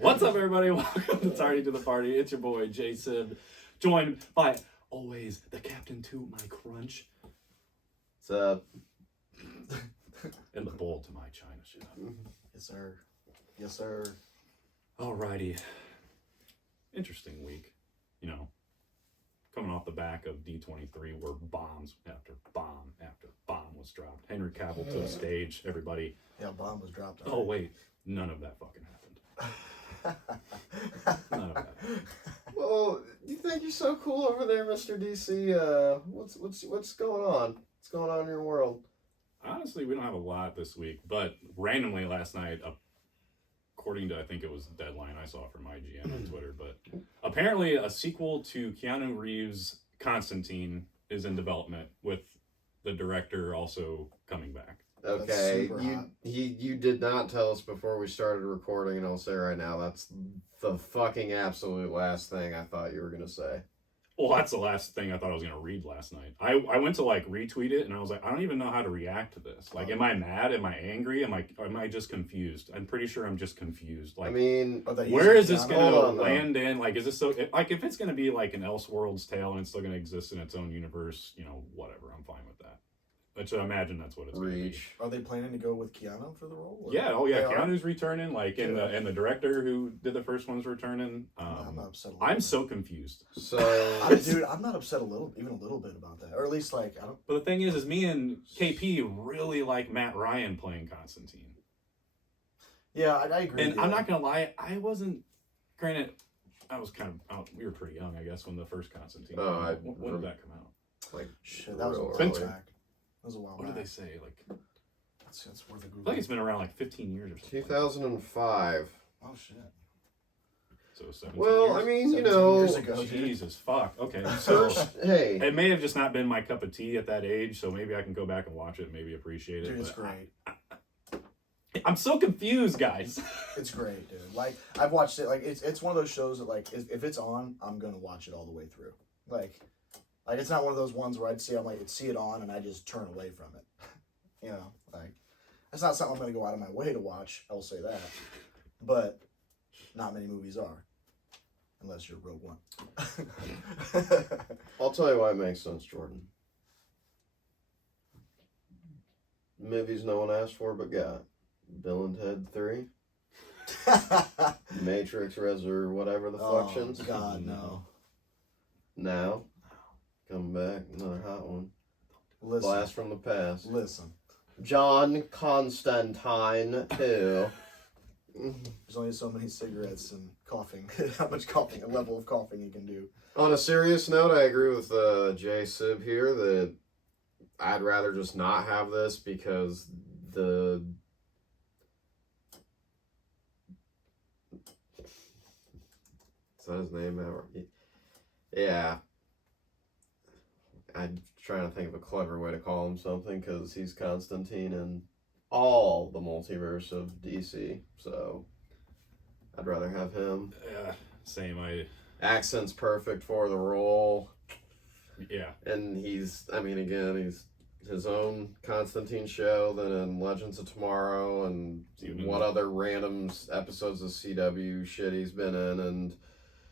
What's up, everybody? Welcome to Tardy to the Party. It's your boy, Jason, joined by, always, the Captain to my crunch. What's up? And the bowl to my China shit. Yes, sir. Yes, sir. Alrighty. Interesting week. You know, coming off the back of D23 where bombs after bomb after bomb was dropped. Henry Cavill to the stage. Everybody. Yeah, bomb was dropped. Oh, wait. None of that fucking happened. None of that. Well, you think you're so cool over there, Mr. DC? What's going on? What's going on in your world? Honestly, we don't have a lot this week, but randomly last night, according to, I think it was Deadline I saw from IGN on Twitter, but apparently a sequel to Keanu Reeves' Constantine is in development, with the director also coming back. Okay, super hot. you did not tell us before we started recording, and I'll say right now, that's the fucking absolute last thing I thought you were gonna say. Well, that's the last thing I thought I was going to read last night. I went to like retweet it and I was like, I don't even know how to react to this. Like, am I mad? Am I angry? Am I just confused? I'm pretty sure I'm just confused. Like, I mean, where is this going to Hold on, though. land in? Like, is this so, like, if it's going to be like an Elseworlds tale and it's still going to exist in its own universe, you know, whatever, I'm fine with that. Which I imagine that's what it's going to be. Reach. Are they planning to go with Keanu for the role? Or? Yeah, oh yeah, They are? Keanu's returning, like, and the director who did the first one's returning. I'm not upset. A little I'm bit. so confused. So, Dude, I'm not upset even a little bit about that, or at least like I don't. But the thing is me and KP really like Matt Ryan playing Constantine. Yeah, I agree. And with I'm you. not gonna lie, I wasn't. Granted, I was kind of. We were pretty young, I guess, when the first Constantine. Oh, came out. When did that come out? like, Shit, that was a real while early. back. That was a while What back. did they say? Like, That's worth a I Google. feel like it's been around like 15 years or something. 2005. Oh shit. So 17 Well, years? I mean, you 17 know, years ago, dude. Jesus fuck. Okay, so first, hey, it may have just not been my cup of tea at that age. So maybe I can go back and watch it, and maybe appreciate it. Dude, it's but great. I'm so confused, guys. It's great, dude. Like I've watched it. Like it's one of those shows that like if it's on, I'm gonna watch it all the way through. Like it's not one of those ones where I'd see it on and I just turn away from it. You know, like that's not something I'm gonna go out of my way to watch. I'll say that. But not many movies are, unless you're Rogue One. I'll tell you why it makes sense, Jordan. Movies no one asked for but got. Bill and Ted 3, Matrix whatever the functions. Oh God, no. Now, coming back, another hot one. Listen, Blast from the past. listen. John Constantine 2. There's only so many cigarettes and coughing. How much coughing, a level of coughing you can do. On a serious note, I agree with Jay Sib here that I'd rather just not have this because the... Is that his name? Yeah. I'm trying to think of a clever way to call him something because he's Constantine in all the multiverse of DC. So I'd rather have him. Yeah, same. Accent's perfect for the role. Yeah. And he's his own Constantine show, then in Legends of Tomorrow, and what other random episodes of CW shit he's been in, and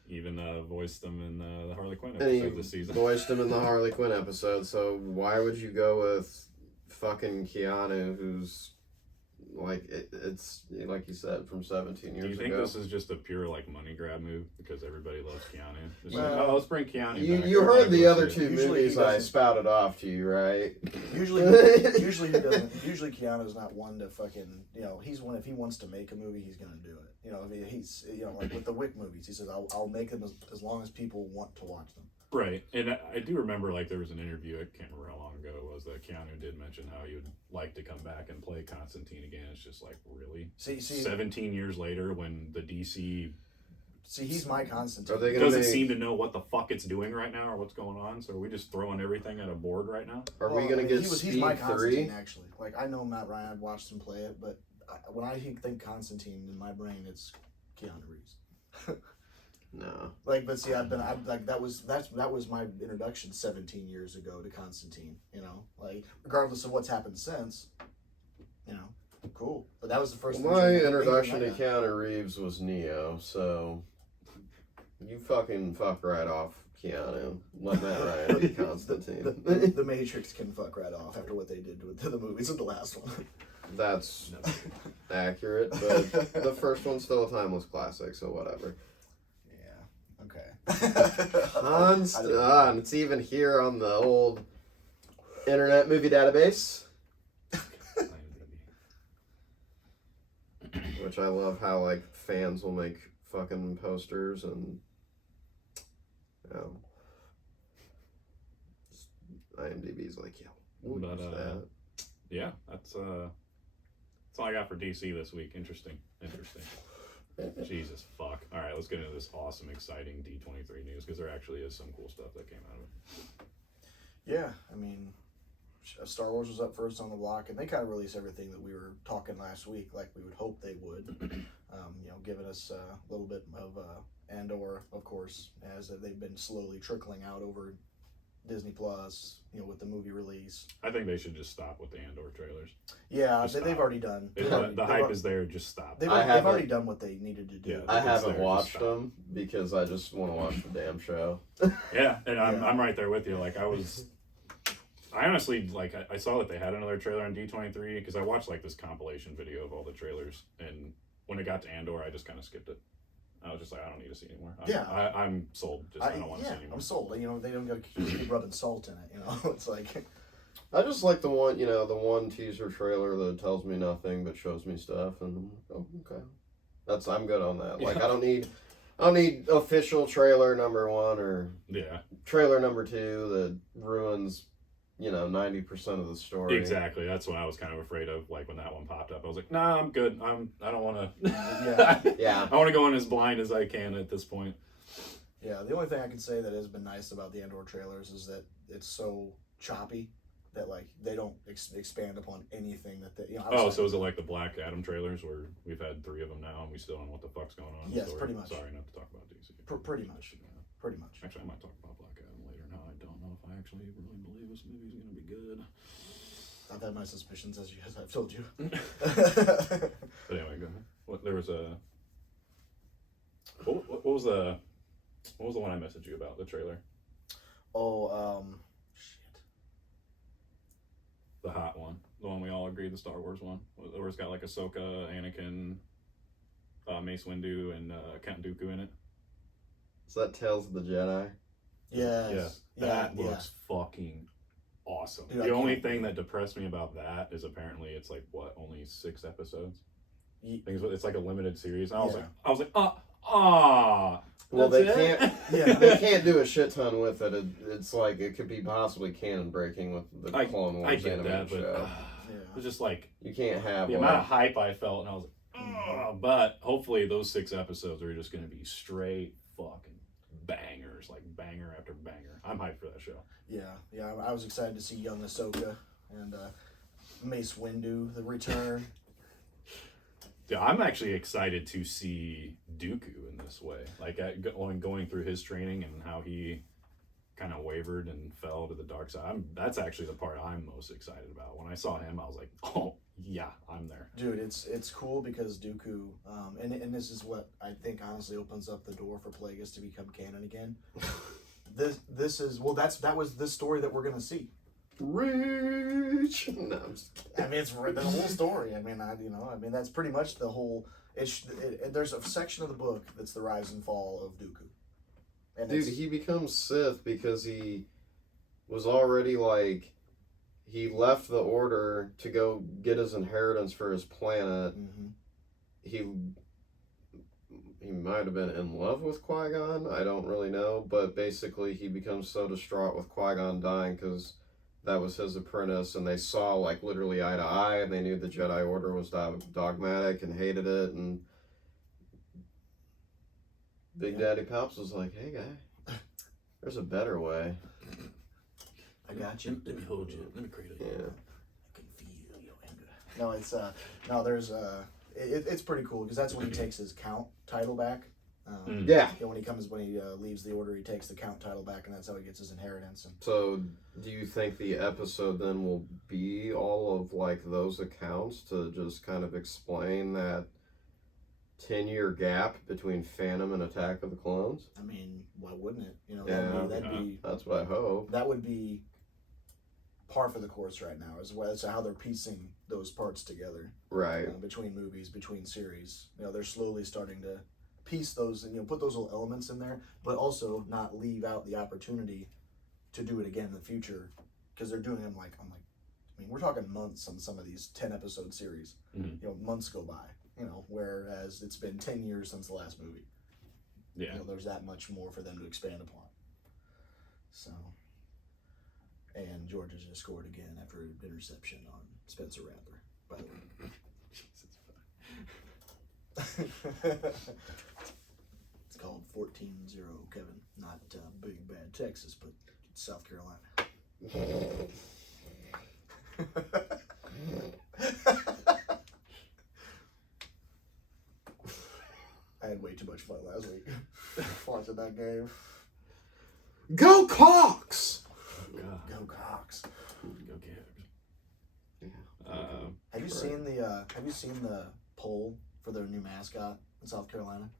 even voiced them in the Harley Quinn and he episode this season. voiced him in the Harley Quinn episode, so why would you go with fucking Keanu, who's like, it's like you said, from 17 years ago? Do you think this is just a pure like money grab move because everybody loves Keanu? It's Well, like, oh, let's bring Keanu back. You heard the other two Usually movies he I doesn't- spouted off to you, right? Usually he doesn't. Usually Keanu's not one to fucking. You know, he's one. If he wants to make a movie, he's gonna do it. You know, if he's like with the Wick movies, he says, "I'll make them as long as people want to watch them." Right, and I do remember like there was an interview, I can't remember how long ago it was, that Keanu did mention how he would like to come back and play Constantine again. It's just like, really? See, 17 years later when the DC he's my Constantine. Are they gonna doesn't make, seem to know what the fuck it's doing right now or what's going on, so are we just throwing everything at a board right now? Are we gonna get he's Speed my 3? Constantine, actually. Like, I know Matt Ryan, I've watched him play it, but when I think Constantine, in my brain, it's Keanu Reeves. No. Like, but see, that was my introduction 17 years ago to Constantine. You know, like regardless of what's happened since, you know, cool. But But that was the first. My thing introduction to I got. Keanu Reeves was Neo, so you fucking fuck right off, Keanu. Let Matt Ryan be Constantine. The Matrix can fuck right off after what they did to the movies of the last one. That's accurate, but the first one's still a timeless classic, so whatever. Yeah. Okay. It's even here on the old Internet Movie Database, which I love how like fans will make fucking posters and IMDb's like, yeah, what But, is that? Yeah, that's all I got for DC this week. Interesting. Jesus fuck. All right, let's get into this awesome, exciting D23 news because there actually is some cool stuff that came out of it. Yeah, I mean, Star Wars was up first on the block, and they kind of released everything that we were talking last week, like we would hope they would. Giving us a little bit of Andor, of course, as they've been slowly trickling out over Disney Plus, with the movie release. I think they should just stop with the Andor trailers. Yeah, Just they've stop. already done. The hype is there. Just stop. They've I haven't- already done what they needed to do. Yeah. I It's haven't there, just watched stop. them because I just want to watch the damn show. Yeah, and Yeah. I'm right there with you. Like I honestly I saw that they had another trailer on D23 because I watched like this compilation video of all the trailers, and when it got to Andor, I just kind of skipped it. I was just like, I don't need to see anymore. I'm sold. I don't want to see anymore. I'm sold. They don't got to keep rubbing salt in it. It's like, I just like the one teaser trailer that tells me nothing but shows me stuff, and okay, I'm good on that. Like I don't need official trailer number 1 or Yeah, trailer number 2 that ruins 90% of the story. exactly. That's what I was kind of afraid of. Like when that one popped up, I was like, nah, I'm good. I don't want to. Yeah. Yeah. I want to go in as blind as I can at this point. yeah. The only thing I can say that has been nice about the Andor trailers is that it's so choppy that like they don't expand upon anything that they. So is it like the Black Adam trailers where we've had 3 of them now and we still don't know what the fuck's going on? in the Yes, story? pretty much. Sorry, not to talk about DC. Pretty much. Pretty much. Actually, I might talk about Black Adam later. Now I don't know if I actually really believe this movie's gonna be good. I've had my suspicions as I've told you. But anyway, go ahead. There was a. What was the one I messaged you about, the trailer? Shit. The hot one, the one we all agreed, the Star Wars one, where it's got like Ahsoka, Anakin, Mace Windu, and Count Dooku in it. Is that Tales of the Jedi? Yes. Yeah, that looks fucking awesome. Dude, the only thing that depressed me about that is apparently it's like only 6 episodes. Ye- I think it's like a limited series. And Yeah. I was like, Well, they that's it? can't. Yeah. They can't do a shit ton with it. It's like it could be possibly canon breaking with the Clone Wars I get animated that, but show. it was just like You can't have the amount of hype I felt, and I was like, but hopefully those 6 episodes are just going to be straight fucking bangers, like banger after banger. I'm hyped for that show. Yeah. I was excited to see young Ahsoka and Mace Windu, the return. Yeah, I'm actually excited to see Dooku in this way, like going through his training and how he kind of wavered and fell to the dark side. That's actually the part I'm most excited about. When I saw him, I was like, oh yeah, I'm there. Dude, it's cool because Dooku, and this is what I think honestly opens up the door for Plagueis to become canon again. This is that was this story that we're gonna see. Reach. No, I'm just kidding. I mean, it's the whole story. I mean, that's pretty much the whole. There's a section of the book that's the rise and fall of Dooku. And Dude, he becomes Sith because he was already like he left the Order to go get his inheritance for his planet. Mm-hmm. He might have been in love with Qui-Gon. I don't really know, but basically he becomes so distraught with Qui-Gon dying because that was his apprentice, and they saw like literally eye to eye, and they knew the Jedi Order was dogmatic and hated it, and Big Daddy Pops was like, "Hey guy, there's a better way." I got you. Let me hold you. Let me cradle you. Yeah. I can feel your anger. No, it's there's it's pretty cool because that's when he takes his Count title back, Yeah. When he leaves the Order, he takes the Count title back, and that's how he gets his inheritance. And So, do you think the episode then will be all of like those accounts to just kind of explain that 10-year gap between Phantom and Attack of the Clones? I mean, why wouldn't it? You know, Yeah. That's what I hope. that would be par for the course right now. As how they're piecing those parts together, Right. between movies, between series. You know, they're slowly starting to piece those and put those little elements in there, but also not leave out the opportunity to do it again in the future, because they're doing them like we're talking months on some of these 10-episode series. Months go by. Whereas it's been 10 years since the last movie. Yeah. There's that much more for them to expand upon. So, and Georgia just scored again after an interception on Spencer Rattler, by the way. It's called 14-0, Kevin. Not Big Bad Texas, but South Carolina. I had way too much fun last week watching that game. Go Cox! Go Cox. Go Cavs. Have you seen the poll for their new mascot in South Carolina?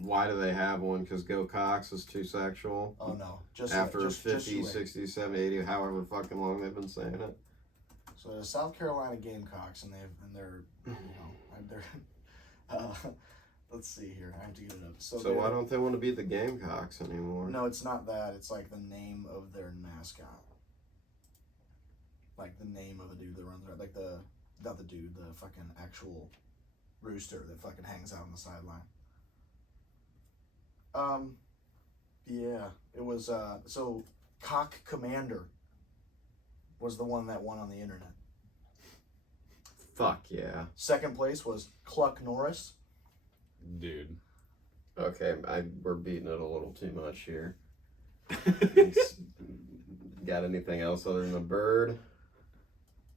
Why do they have one? Because Go Cox is too sexual? Oh no, just After just 50, you wait. 60, 70, 80, however fucking long they've been saying it. So the South Carolina Gamecocks, and they're let's see here. I have to get it up. So why don't they want to be the Gamecocks anymore? No, it's not that. It's like the name of their mascot. Like the name of the dude that runs around. Like not the dude, the fucking actual rooster that fucking hangs out on the sideline. Yeah, it was, so Cock Commander was the one that won on the internet. Fuck yeah. Second place was Cluck Norris. Dude. Okay, we're beating it a little too much here. Got anything else other than a bird?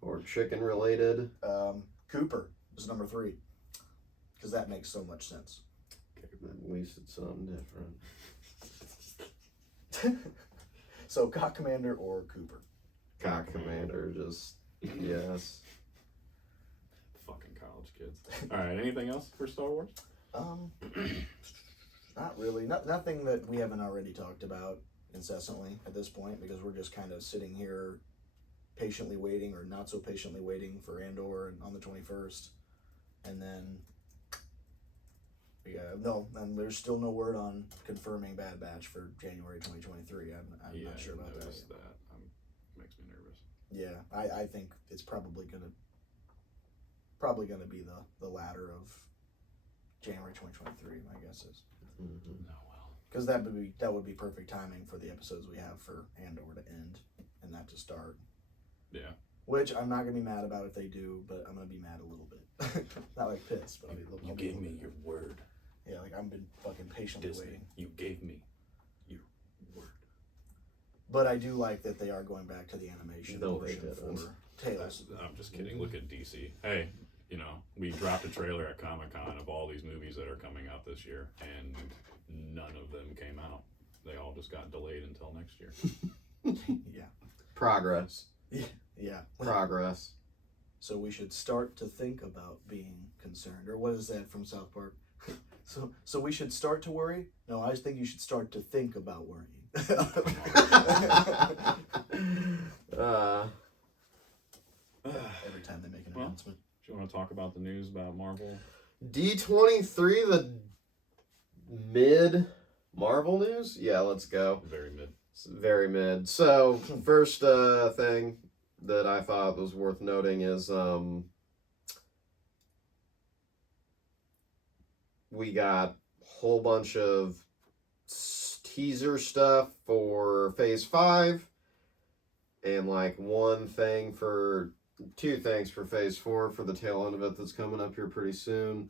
Or chicken related? Cooper was number 3. Because that makes so much sense. At least it's something different. So Cock Commander or Cooper. Cock Commander, just, yes. Fucking college kids. Alright, anything else for Star Wars? Not really. Nothing that we haven't already talked about incessantly at this point, because we're just kind of sitting here patiently waiting, or not so patiently waiting, for Andor on the 21st. And then and there's still no word on confirming Bad Batch for January 2023. I'm not sure about that. That makes me nervous. Yeah, I think it's probably gonna be the latter of January 2023. My guess is. Mm-hmm. No, well. Because that would be perfect timing for the episodes we have for Andor to end and that to start. Yeah. Which I'm not gonna be mad about if they do, but I'm gonna be mad a little bit. Not like pissed, but You gave me your word. Yeah, like I've been fucking patiently Disney, waiting. you gave me your word. But I do like that they are going back to the animation No, they portion didn't. for Tales. I'm just kidding. Look at DC. Hey, we dropped a trailer at Comic-Con of all these movies that are coming out this year, and none of them came out. They all just got delayed until next year. Yeah. Progress. Yeah. Progress. So we should start to think about being concerned. Or what is that from South Park? So we should start to worry? No, I just think you should start to think about worrying. Every time they make an announcement. Do you want to talk about the news about Marvel? D23, the mid Marvel news? Yeah, let's go. Very mid. It's very mid. So, first thing that I thought was worth noting is we got a whole bunch of teaser stuff for Phase 5 and like two things for Phase 4 for the tail end of it that's coming up here pretty soon.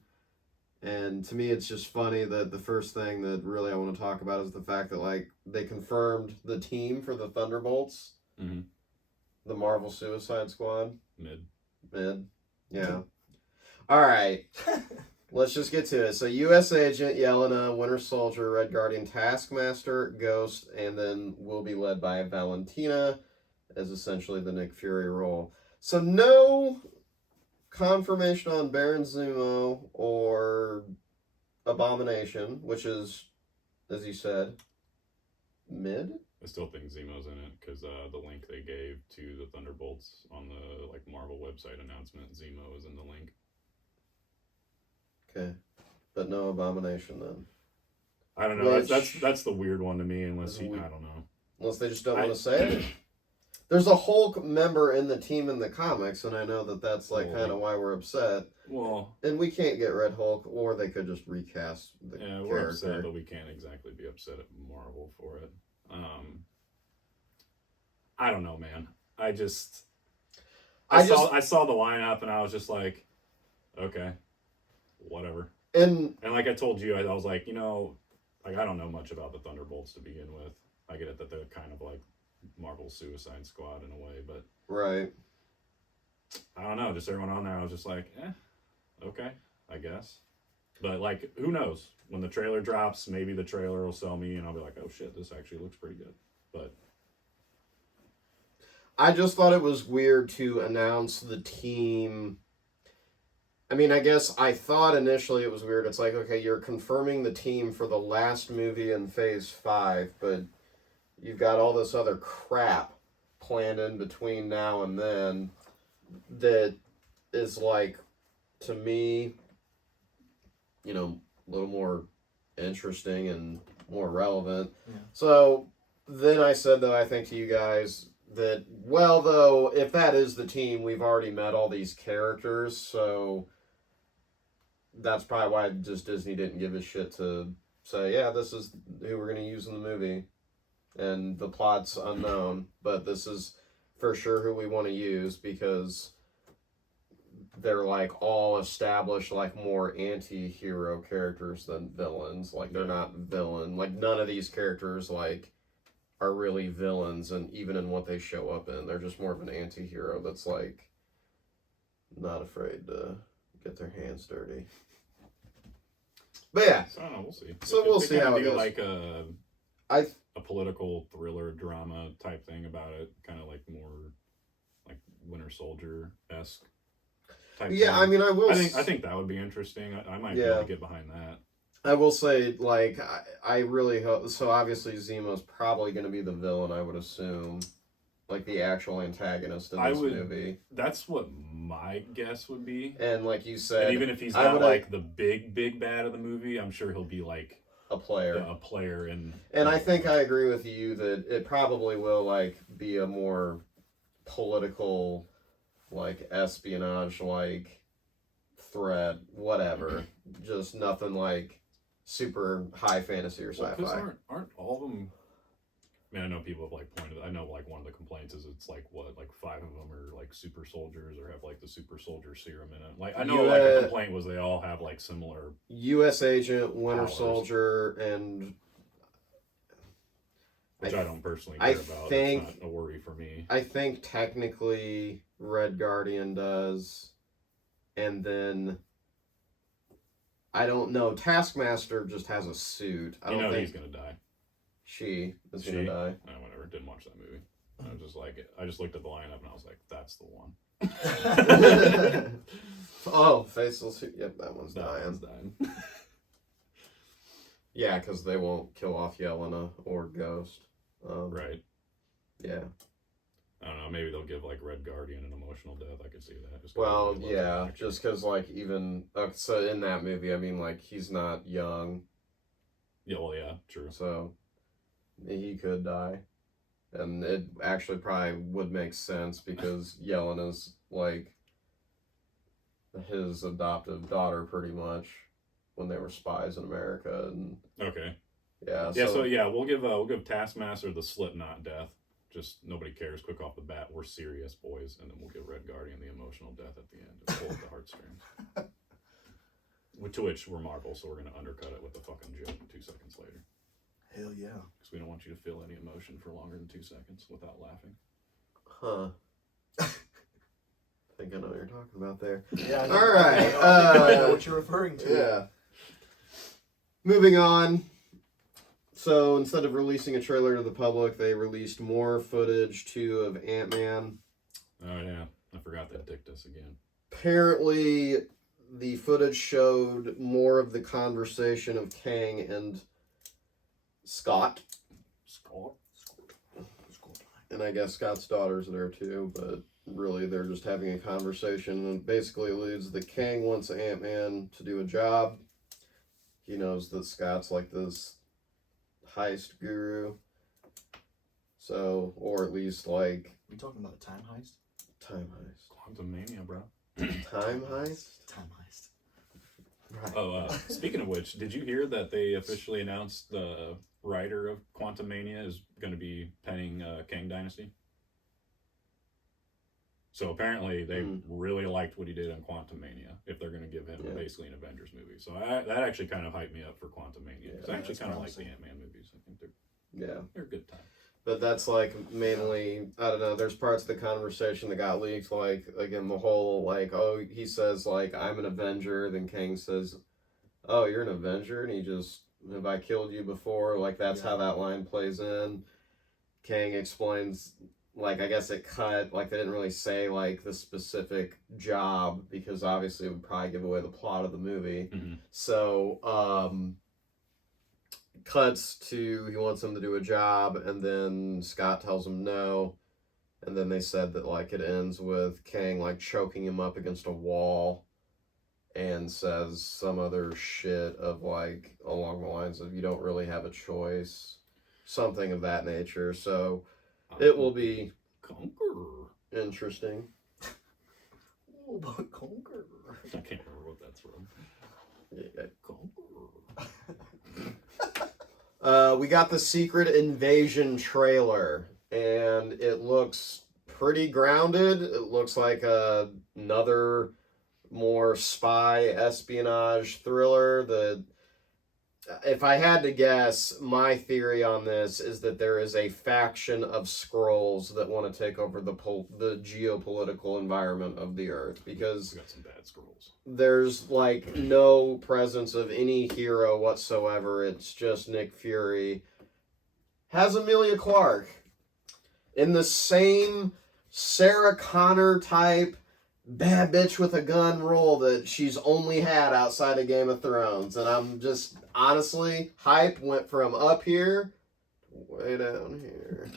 And to me, it's just funny that the first thing that really I want to talk about is the fact that like they confirmed the team for the Thunderbolts, the Marvel Suicide Squad. Mid. Yeah. All right. let's just get to it. So, U.S. Agent, Yelena, Winter Soldier, Red Guardian, Taskmaster, Ghost, and then will be led by Valentina as essentially the Nick Fury role. So, no confirmation on Baron Zemo or Abomination, which is, as you said, mid? I still think Zemo's in it because the link they gave to the Thunderbolts on the like Marvel website announcement, Zemo is in the link. Okay, but no Abomination then. I don't know. Which- That's the weird one to me. Unless That's weird. I don't know. Unless they just don't want to say it. There's a Hulk member in the team in the comics, and I know that that's like Well, kind of why we're upset. Well, And we can't get Red Hulk, or they could just recast the yeah, we're upset, character. but we can't exactly be upset at Marvel for it. I don't know, man. I saw the lineup and I was just like, okay, whatever. And like I told you, I was like, like I don't know much about the Thunderbolts to begin with. I get it that they're kind of like Marvel's Suicide Squad in a way, but right, I don't know. Just everyone on there, I was just like, okay, I guess. But like, who knows? When the trailer drops, maybe the trailer will sell me, and I'll be like, oh shit, this actually looks pretty good. But I just thought it was weird to announce the team. I mean, I guess I thought initially it was weird. It's like, okay, you're confirming the team for the last movie in Phase 5, but you've got all this other crap planned in between now and then that is like, to me, a little more interesting and more relevant. Yeah. So then I said, though, I think to you guys that, well, though, if that is the team, we've already met all these characters, so that's probably why just Disney didn't give a shit to say, yeah, this is who we're going to use in the movie. And the plot's unknown, but this is for sure who we want to use because they're like all established like more anti-hero characters than villains. Like they're not villain. Like none of these characters like are really villains, and even in what they show up in, they're just more of an anti-hero that's like not afraid to get their hands dirty. But yeah, so I don't know. We'll see. So we'll see how it goes. Like I a political thriller drama type thing about it, kind of like more like Winter Soldier esque. Yeah, I mean, I think that would be interesting. I might be able to get behind that. I will say, like, I really hope. So obviously, Zemo's probably going to be the villain. I would assume, like the actual antagonist in this movie. That's what my guess would be. And like you said, and even if he's not like the big bad of the movie, I'm sure he'll be like a player. Yeah, a player, and I think I agree with you that it probably will like be a more political, like espionage, like threat, whatever. Just nothing like super high fantasy or sci-fi. Because aren't all of them? I mean, I know people have like pointed. I know like one of the complaints is it's like what, like 5 of them are like super soldiers or have like the super soldier serum in it. Like I know like the complaint was they all have like similar U.S. Agent, Winter powers. Soldier, and which I don't personally care about. It's not a worry for me. I think technically Red Guardian does, and then I don't know. Taskmaster just has a suit. I don't think he's gonna die. She is gonna die. No, whatever. Didn't watch that movie. I was just like, I just looked at the lineup and I was like, that's the one. Oh, facial suit. Yep, that one's dying. That one's dying. Yeah, because they won't kill off Yelena or Ghost. Right. Yeah. I don't know. Maybe they'll give like Red Guardian an emotional death. I could see that. Well, yeah, just because like even so in that movie, I mean, like he's not young. Yeah. Well, yeah. True. So he could die, and it actually probably would make sense because Yelena's like his adoptive daughter, pretty much, when they were spies in America, and okay. Yeah. Yeah. So yeah, we'll give Taskmaster the Slipknot death. Just nobody cares. Quick off the bat, we're serious boys, and then we'll give Red Guardian the emotional death at the end to pull at the heartstrings. To which we're Marvel, so we're gonna undercut it with a fucking joke 2 seconds later. Hell yeah. Because we don't want you to feel any emotion for longer than 2 seconds without laughing. Huh. think I know what you're talking about there. Yeah. I All right, I think I know what you're referring to. Yeah. Moving on. So instead of releasing a trailer to the public, they released more footage too of Ant-Man. Oh yeah, I forgot that dicked us again. Apparently, the footage showed more of the conversation of Kang and Scott. And I guess Scott's daughter's there too, but really they're just having a conversation, and it basically alludes that Kang wants Ant-Man to do a job. He knows that Scott's like this heist guru. So, or at least like... You talking about a time heist? Time heist. Quantum Mania, bro. Time heist? Time heist. Right. Oh, speaking of which, did you hear that they officially announced the writer of Quantum Mania is going to be penning Kang Dynasty? So apparently they really liked what he did on Quantum Mania, if they're going to give him basically an Avengers movie. So that actually kind of hyped me up for Quantum Mania, because I actually kind of like the Ant-Man movies. I think they're a good time. But that's like mainly, I don't know, there's parts of the conversation that got leaked, like, again, the whole, like, oh, he says, like, I'm an Avenger, then Kang says, oh, you're an Avenger, and he just, have I killed you before? Like, that's how that line plays in. Kang explains, like, I guess it cut, like, they didn't really say, like, the specific job, because obviously it would probably give away the plot of the movie. Mm-hmm. So, cuts to he wants him to do a job, and then Scott tells him no, and then they said that like it ends with Kang like choking him up against a wall and says some other shit of like along the lines of you don't really have a choice, something of that nature. So it will be Conqueror. Interesting. Oh, but Conqueror. I can't remember what that's from. Yeah. Conqueror. We got the Secret Invasion trailer, and it looks pretty grounded. It looks like another more spy espionage thriller. If I had to guess, my theory on this is that there is a faction of Skrulls that want to take over the geopolitical environment of the Earth, because We got some bad scrolls. there's like no presence of any hero whatsoever. It's just Nick Fury. Has Emilia Clarke in the same Sarah Connor type bad bitch with a gun role that she's only had outside of Game of Thrones. And I'm just, honestly, hype went from up here way down here.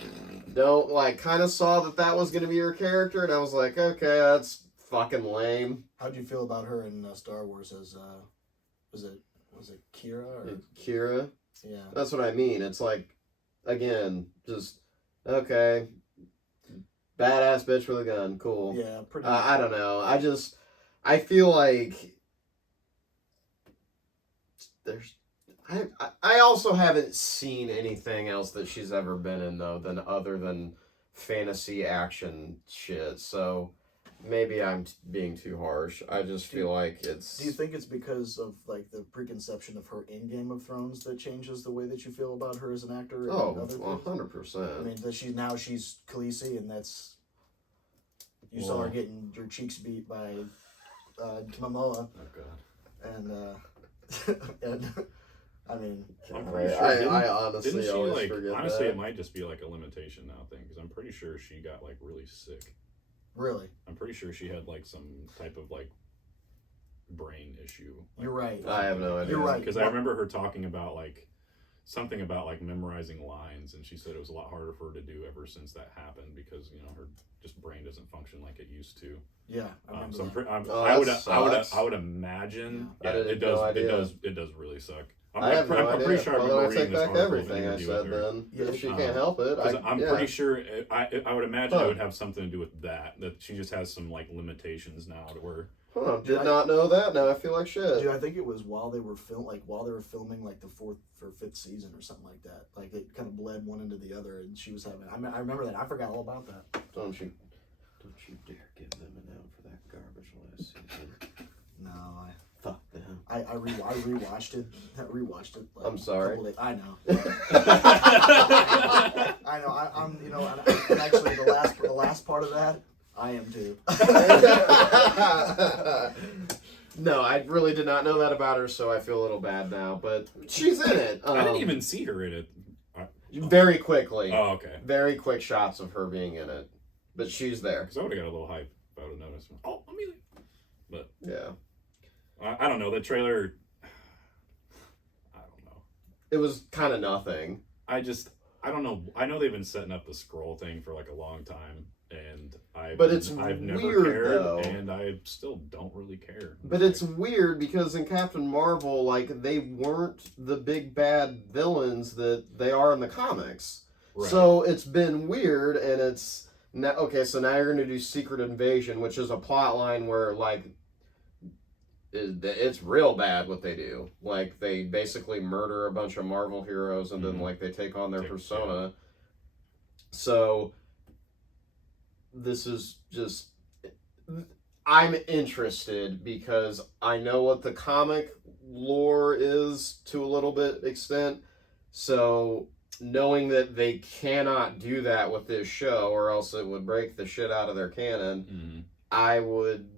Don't, like, kind of saw that was going to be her character, and I was like, okay, that's fucking lame. How'd you feel about her in Star Wars as, was it Kira? Or? Kira? Yeah. That's what I mean. It's like, again, just, okay, badass bitch with a gun, cool. Yeah, pretty. I don't know. I feel like I also haven't seen anything else that she's ever been in, though, other than fantasy action shit. So maybe I'm being too harsh. I just feel like it's... Do you think it's because of, like, the preconception of her in Game of Thrones that changes the way that you feel about her as an actor? And Oh, other things? 100%. I mean, that she's Khaleesi, and that's... You saw her getting her cheeks beat by Momoa, Oh god. and I mean, I'm pretty sure. I honestly didn't she always like? forget Honestly, that. it might just be like a limitation now thing, because I'm pretty sure she got like really sick. really, I'm pretty sure she had like some type of like brain issue. Like, you're right. I have no idea. You're right. Because I remember her talking about like something about like memorizing lines, and she said it was a lot harder for her to do ever since that happened, because her just brain doesn't function like it used to. Yeah, I remember So that. I would imagine I had it no does idea. it does really suck. I have no idea. Pretty sure I Well, remember then I reading take this back article everything I interview with said her. then. Yeah. If she can't help it, 'Cause I'm yeah. pretty sure I would imagine Huh. it would have something to do with that she just has some like limitations now to where Did not know that. Now I feel like shit. Dude, I think it was while they were filming like the 4th or 5th season or something like that. Like it kind of bled one into the other, and she was having. I remember that. I forgot all about that. Don't you dare give them an out for that garbage last season. No, Fuck them. I rewatched it. Like, I'm sorry. a couple days. I know. I know. I'm and actually the last part of that I am too. No, I really did not know that about her, so I feel a little bad now. But she's in it. I didn't even see her in it. Very quickly. Oh, okay. Very quick shots of her being in it, but she's there. Because I would have got a little hype if I would have noticed. Oh, Amelia. But Yeah, I don't know. The trailer. I don't know. it was kind of nothing. I don't know. I know they've been setting up the scroll thing for like a long time, and I've never weird, cared, though. and I still don't really care. But it's weird because in Captain Marvel, like, they weren't the big bad villains that they are in the comics. Right. So it's been weird, and it's now okay. So now you're gonna do Secret Invasion, which is a plot line where like it's real bad what they do. Like they basically murder a bunch of Marvel heroes, and then like they take on their persona. So this is just. I'm interested because I know what the comic lore is to a little bit extent. So knowing that they cannot do that with this show or else it would break the shit out of their canon, I would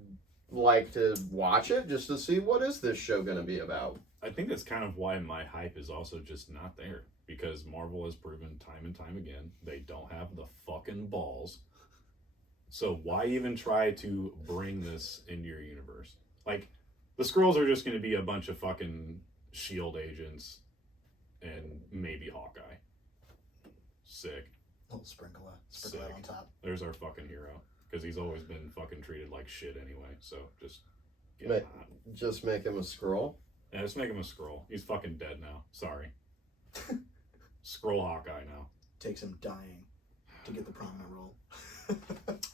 like to watch it just to see what is this show going to be about. I think that's kind of why my hype is also just not there, because Marvel has proven time and time again they don't have the fucking balls. So why even try to bring this into your universe? Like, the Skrulls are just going to be a bunch of fucking S.H.I.E.L.D. agents and maybe Hawkeye. Sick. A little sprinkle that on top. There's our fucking hero. Because he's always been fucking treated like shit anyway. So just Just make him a Skrull? Yeah, just make him a Skrull. He's fucking dead now. Sorry. Skrull Hawkeye now. Takes him dying to get the prominent role.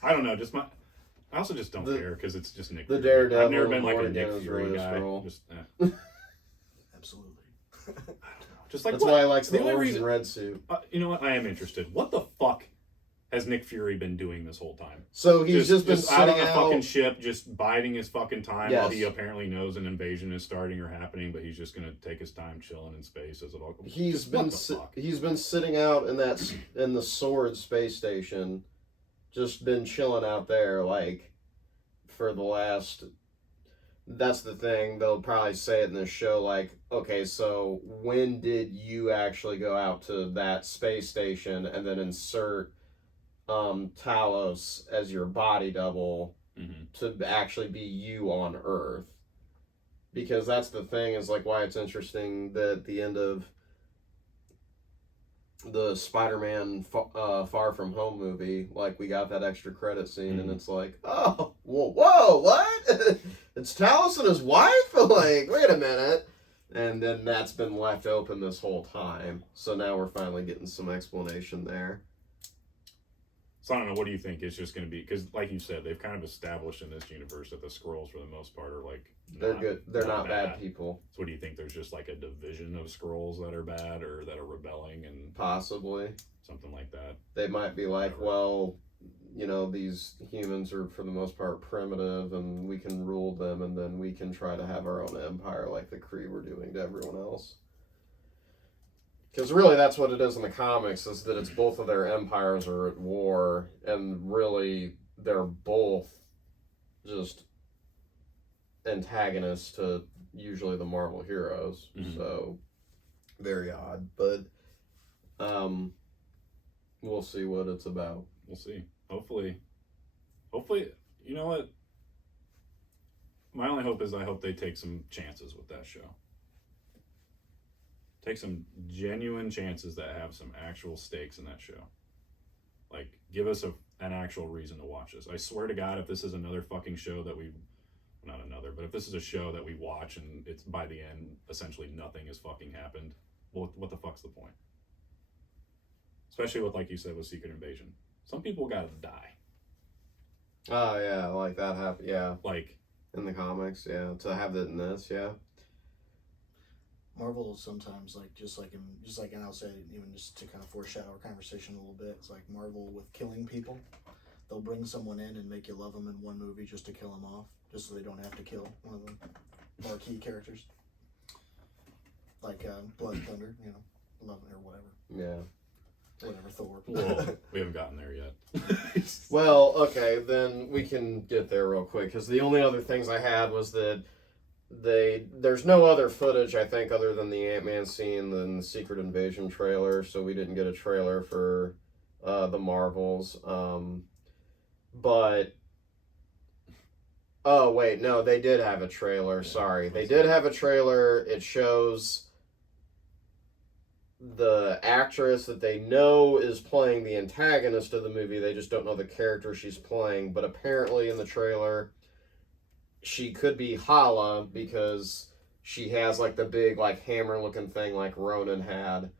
I don't know. I also just don't care because it's just Nick The Fury. Daredevil. I've never been like a Morgan Nick is Fury really a guy. Skrull. Just, Absolutely. just like That's why he likes the only orange reason- and red suit. you know what? I am interested. What the fuck has Nick Fury been doing this whole time? So he's just been out sitting on a out. fucking ship, just biding his fucking time while Yes. he apparently knows an invasion is starting or happening, but he's just gonna take his time chilling in space as it all. He's What been the fuck? he's been sitting out in in the Sword space station, just been chilling out there like for the last. That's the thing. They'll probably say it in this show, like, okay, so when did you actually go out to that space station and then insert Talos as your body double to actually be you on Earth? Because that's the thing, is like why it's interesting that at the end of the Spider-Man Far From Home movie, like we got that extra credit scene, and it's like, oh, whoa, what? It's Talos and his wife? Like, wait a minute. And then that's been left open this whole time. So now we're finally getting some explanation there. So I don't know. What do you think it's just going to be? Because, like you said, they've kind of established in this universe that the Skrulls, for the most part, are like They're good. They're not bad people. So, what do you think? There's just like a division of Skrulls that are bad or that are rebelling and Possibly. something like that. They might be like, well, you know, these humans are for the most part primitive and we can rule them and then we can try to have our own empire like the Kree were doing to everyone else. Because really that's what it is in the comics, is that it's both of their empires are at war, and really they're both just antagonists to usually the Marvel heroes. So very odd, but we'll see what it's about. We'll see. Hopefully, you know what? My only hope is I hope they take some chances with that show. Take some genuine chances that have some actual stakes in that show. Like, give us an actual reason to watch this. I swear to God, if this is another fucking show that not another, but if this is a show that we watch and it's by the end, essentially nothing has fucking happened, well, what the fuck's the point? Especially with, like you said, with Secret Invasion. Some people gotta die. Oh yeah, like that happened. Yeah, like in the comics. Yeah, to have that in this. Yeah. Marvel is sometimes and I'll say even just to kind of foreshadow our conversation a little bit. It's like Marvel with killing people. They'll bring someone in and make you love them in one movie just to kill them off, just so they don't have to kill one of the marquee characters. Like Blood and Thunder, you know, 11 or whatever. Yeah. whatever Thor. Well, we haven't gotten there yet. Well, okay, then we can get there real quick because the only other things I had was that there's no other footage I think other than the Ant-Man scene than the Secret Invasion trailer, so we didn't get a trailer for the Marvels. But oh wait, no, they did have a trailer. Yeah, Sorry, they did have a trailer. It shows the actress that they know is playing the antagonist of the movie. They just don't know the character she's playing. But apparently in the trailer, she could be Hala because she has like the big like hammer looking thing like Ronan had.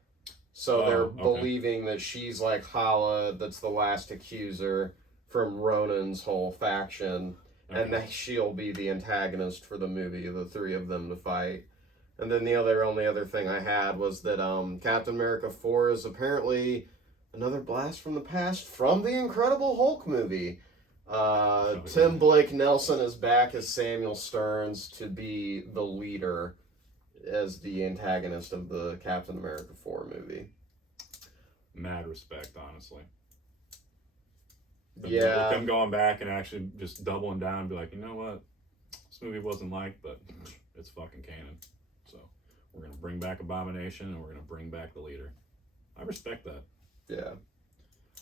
So Oh, they're okay. believing that she's like Hala, that's the last accuser from Ronan's whole faction, and that she'll be the antagonist for the movie, the three of them to fight. And then the only other thing I had was that Captain America 4 is apparently another blast from the past from the Incredible Hulk movie. Tim Blake Nelson is back as Samuel Stearns to be the leader as the antagonist of the Captain America 4 movie. Mad respect, honestly. Yeah. With them going back and actually just doubling down and be like, you know what? This movie wasn't liked, but it's fucking canon. So we're going to bring back Abomination and we're going to bring back the leader. I respect that. Yeah.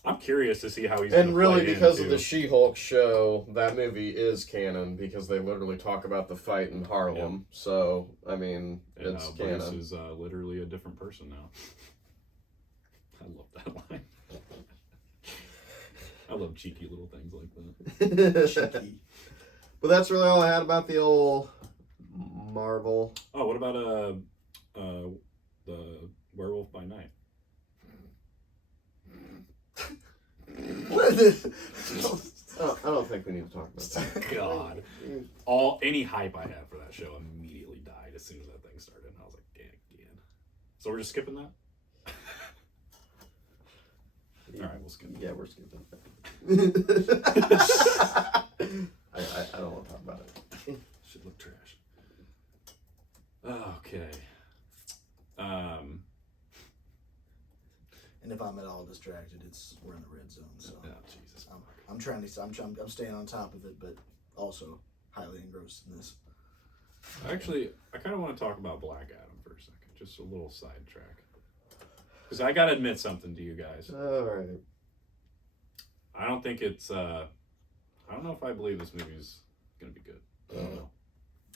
I'm curious to see how he's And gonna really, play because of into- the She-Hulk show, that movie is canon because they literally talk about the fight in Harlem. So, I mean, and, it's Bruce canon. is literally a different person now. I love that line. I love cheeky little things like that. Cheeky. But that's really all I had about the old Marvel. Oh, what about the Werewolf by Night? What is it? I don't think we need to talk about that. God, any hype I had for that show immediately died as soon as that thing started, and I was like, again. So we're just skipping that. All right, we'll skip it. Yeah, we're skipping that. I don't want to talk about it. Should look trash. Okay. And if I'm at all distracted, we're in the red zone. So Oh, Jesus. I'm trying to. I'm staying on top of it, but also highly engrossed in this. Actually, I kind of want to talk about Black Adam for a second. Just a little sidetrack. Because I got to admit something to you guys. All right. I don't think it's, I don't know if I believe this movie's going to be good. I don't know.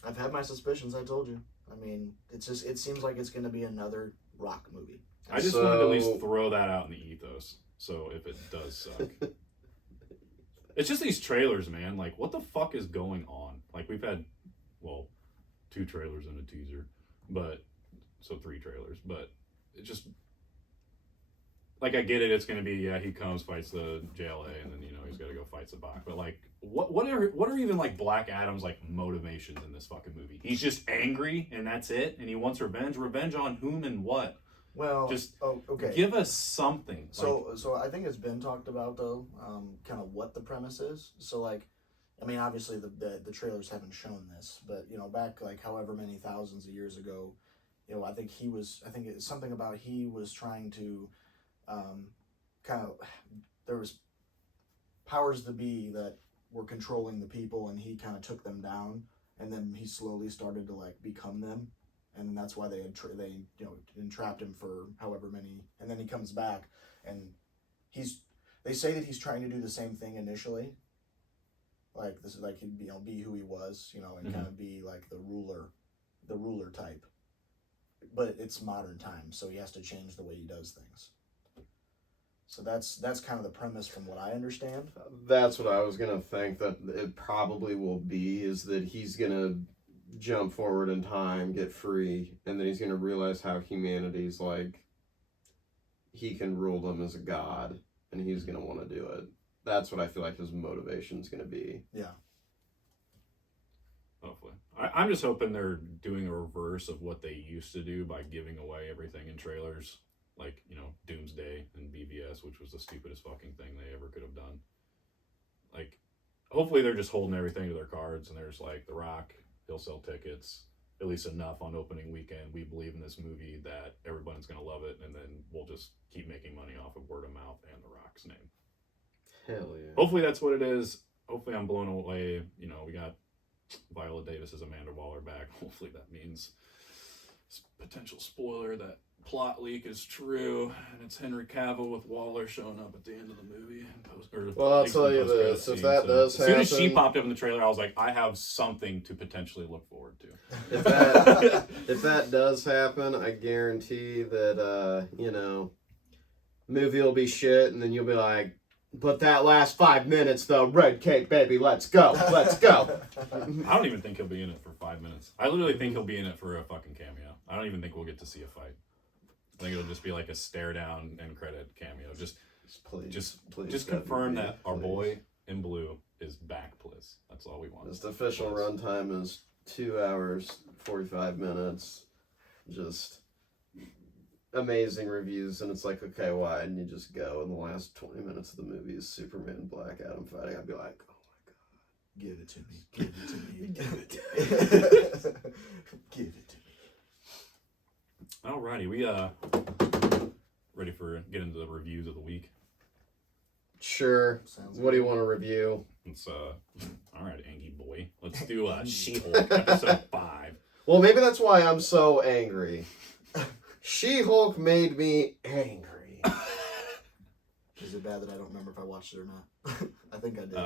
I've had my suspicions. I told you. I mean, it seems like it's going to be another Rock movie. I just wanted to at least throw that out in the ethos. So if it does suck. It's just these trailers, man. Like, what the fuck is going on? Like, we've had, 2 trailers and a teaser. So 3 trailers. But it just, like, I get it. It's going to be, he comes, fights the JLA, and then, he's got to go fight Sabak. But, like, what are even, like, Black Adam's, like, motivations in this fucking movie? He's just angry, and that's it? And he wants revenge? Revenge on whom and what? Well, Just okay. give us something. So I think it's been talked about though, kind of what the premise is. So like, I mean, obviously the trailers haven't shown this, but back like however many thousands of years ago, I think it's something about he was trying to, there was powers to be that were controlling the people, and he kind of took them down, and then he slowly started to like become them. And that's why they entrapped him for however many, and then he comes back, and they say that he's trying to do the same thing initially, like this, like he'd be who he was, and kind of be like the ruler type, but it's modern times, so he has to change the way he does things. So that's kind of the premise from what I understand. That's what I was gonna think that it probably will be, is that he's gonna jump forward in time, get free, and then he's going to realize how humanity's like, he can rule them as a god, and he's going to want to do it. That's what I feel like his motivation's going to be. Yeah. Hopefully. I'm just hoping they're doing a reverse of what they used to do by giving away everything in trailers. Like, Doomsday and BVS, which was the stupidest fucking thing they ever could have done. Like, hopefully they're just holding everything to their cards, and there's like, The Rock, he'll sell tickets. at least enough on opening weekend. We believe in this movie that everyone's going to love it, and then we'll just keep making money off of word of mouth and The Rock's name. Hell yeah. Hopefully that's what it is. Hopefully I'm blown away. You know, we got Viola Davis as Amanda Waller back. Hopefully that means potential spoiler that plot leak is true, and it's Henry Cavill with Waller showing up at the end of the movie. Well, I'll tell you this, if that does as soon as she happen- popped up in the trailer, I was like, I have something to potentially look forward to. If that does happen, I guarantee that you know, movie will be shit, and then you'll be like, but that last 5 minutes though, red cake baby, let's go. I don't even think he'll be in it for 5 minutes. I literally think he'll be in it for a fucking cameo. I don't even think we'll get to see a fight. I think it'll just be like a stare down and credit cameo. Just please confirm WB, that our please. boy in blue is back, please. That's all we want. Just the official Please. runtime is 2 hours 45 minutes. Just amazing reviews, and it's like, okay, why? And you just go, and the last 20 minutes of the movie is Superman, Black Adam fighting. I'd be like, oh my god, Give it to me. Give it to me. give it to me. Give it to me. Alrighty, we ready for get into the reviews of the week. Sure. Sounds What do you good. want to review? It's all right, Angie boy. Let's do She-Hulk episode 5. Well, maybe that's why I'm so angry. She-Hulk made me angry. Is it bad that I don't remember if I watched it or not? I think I did.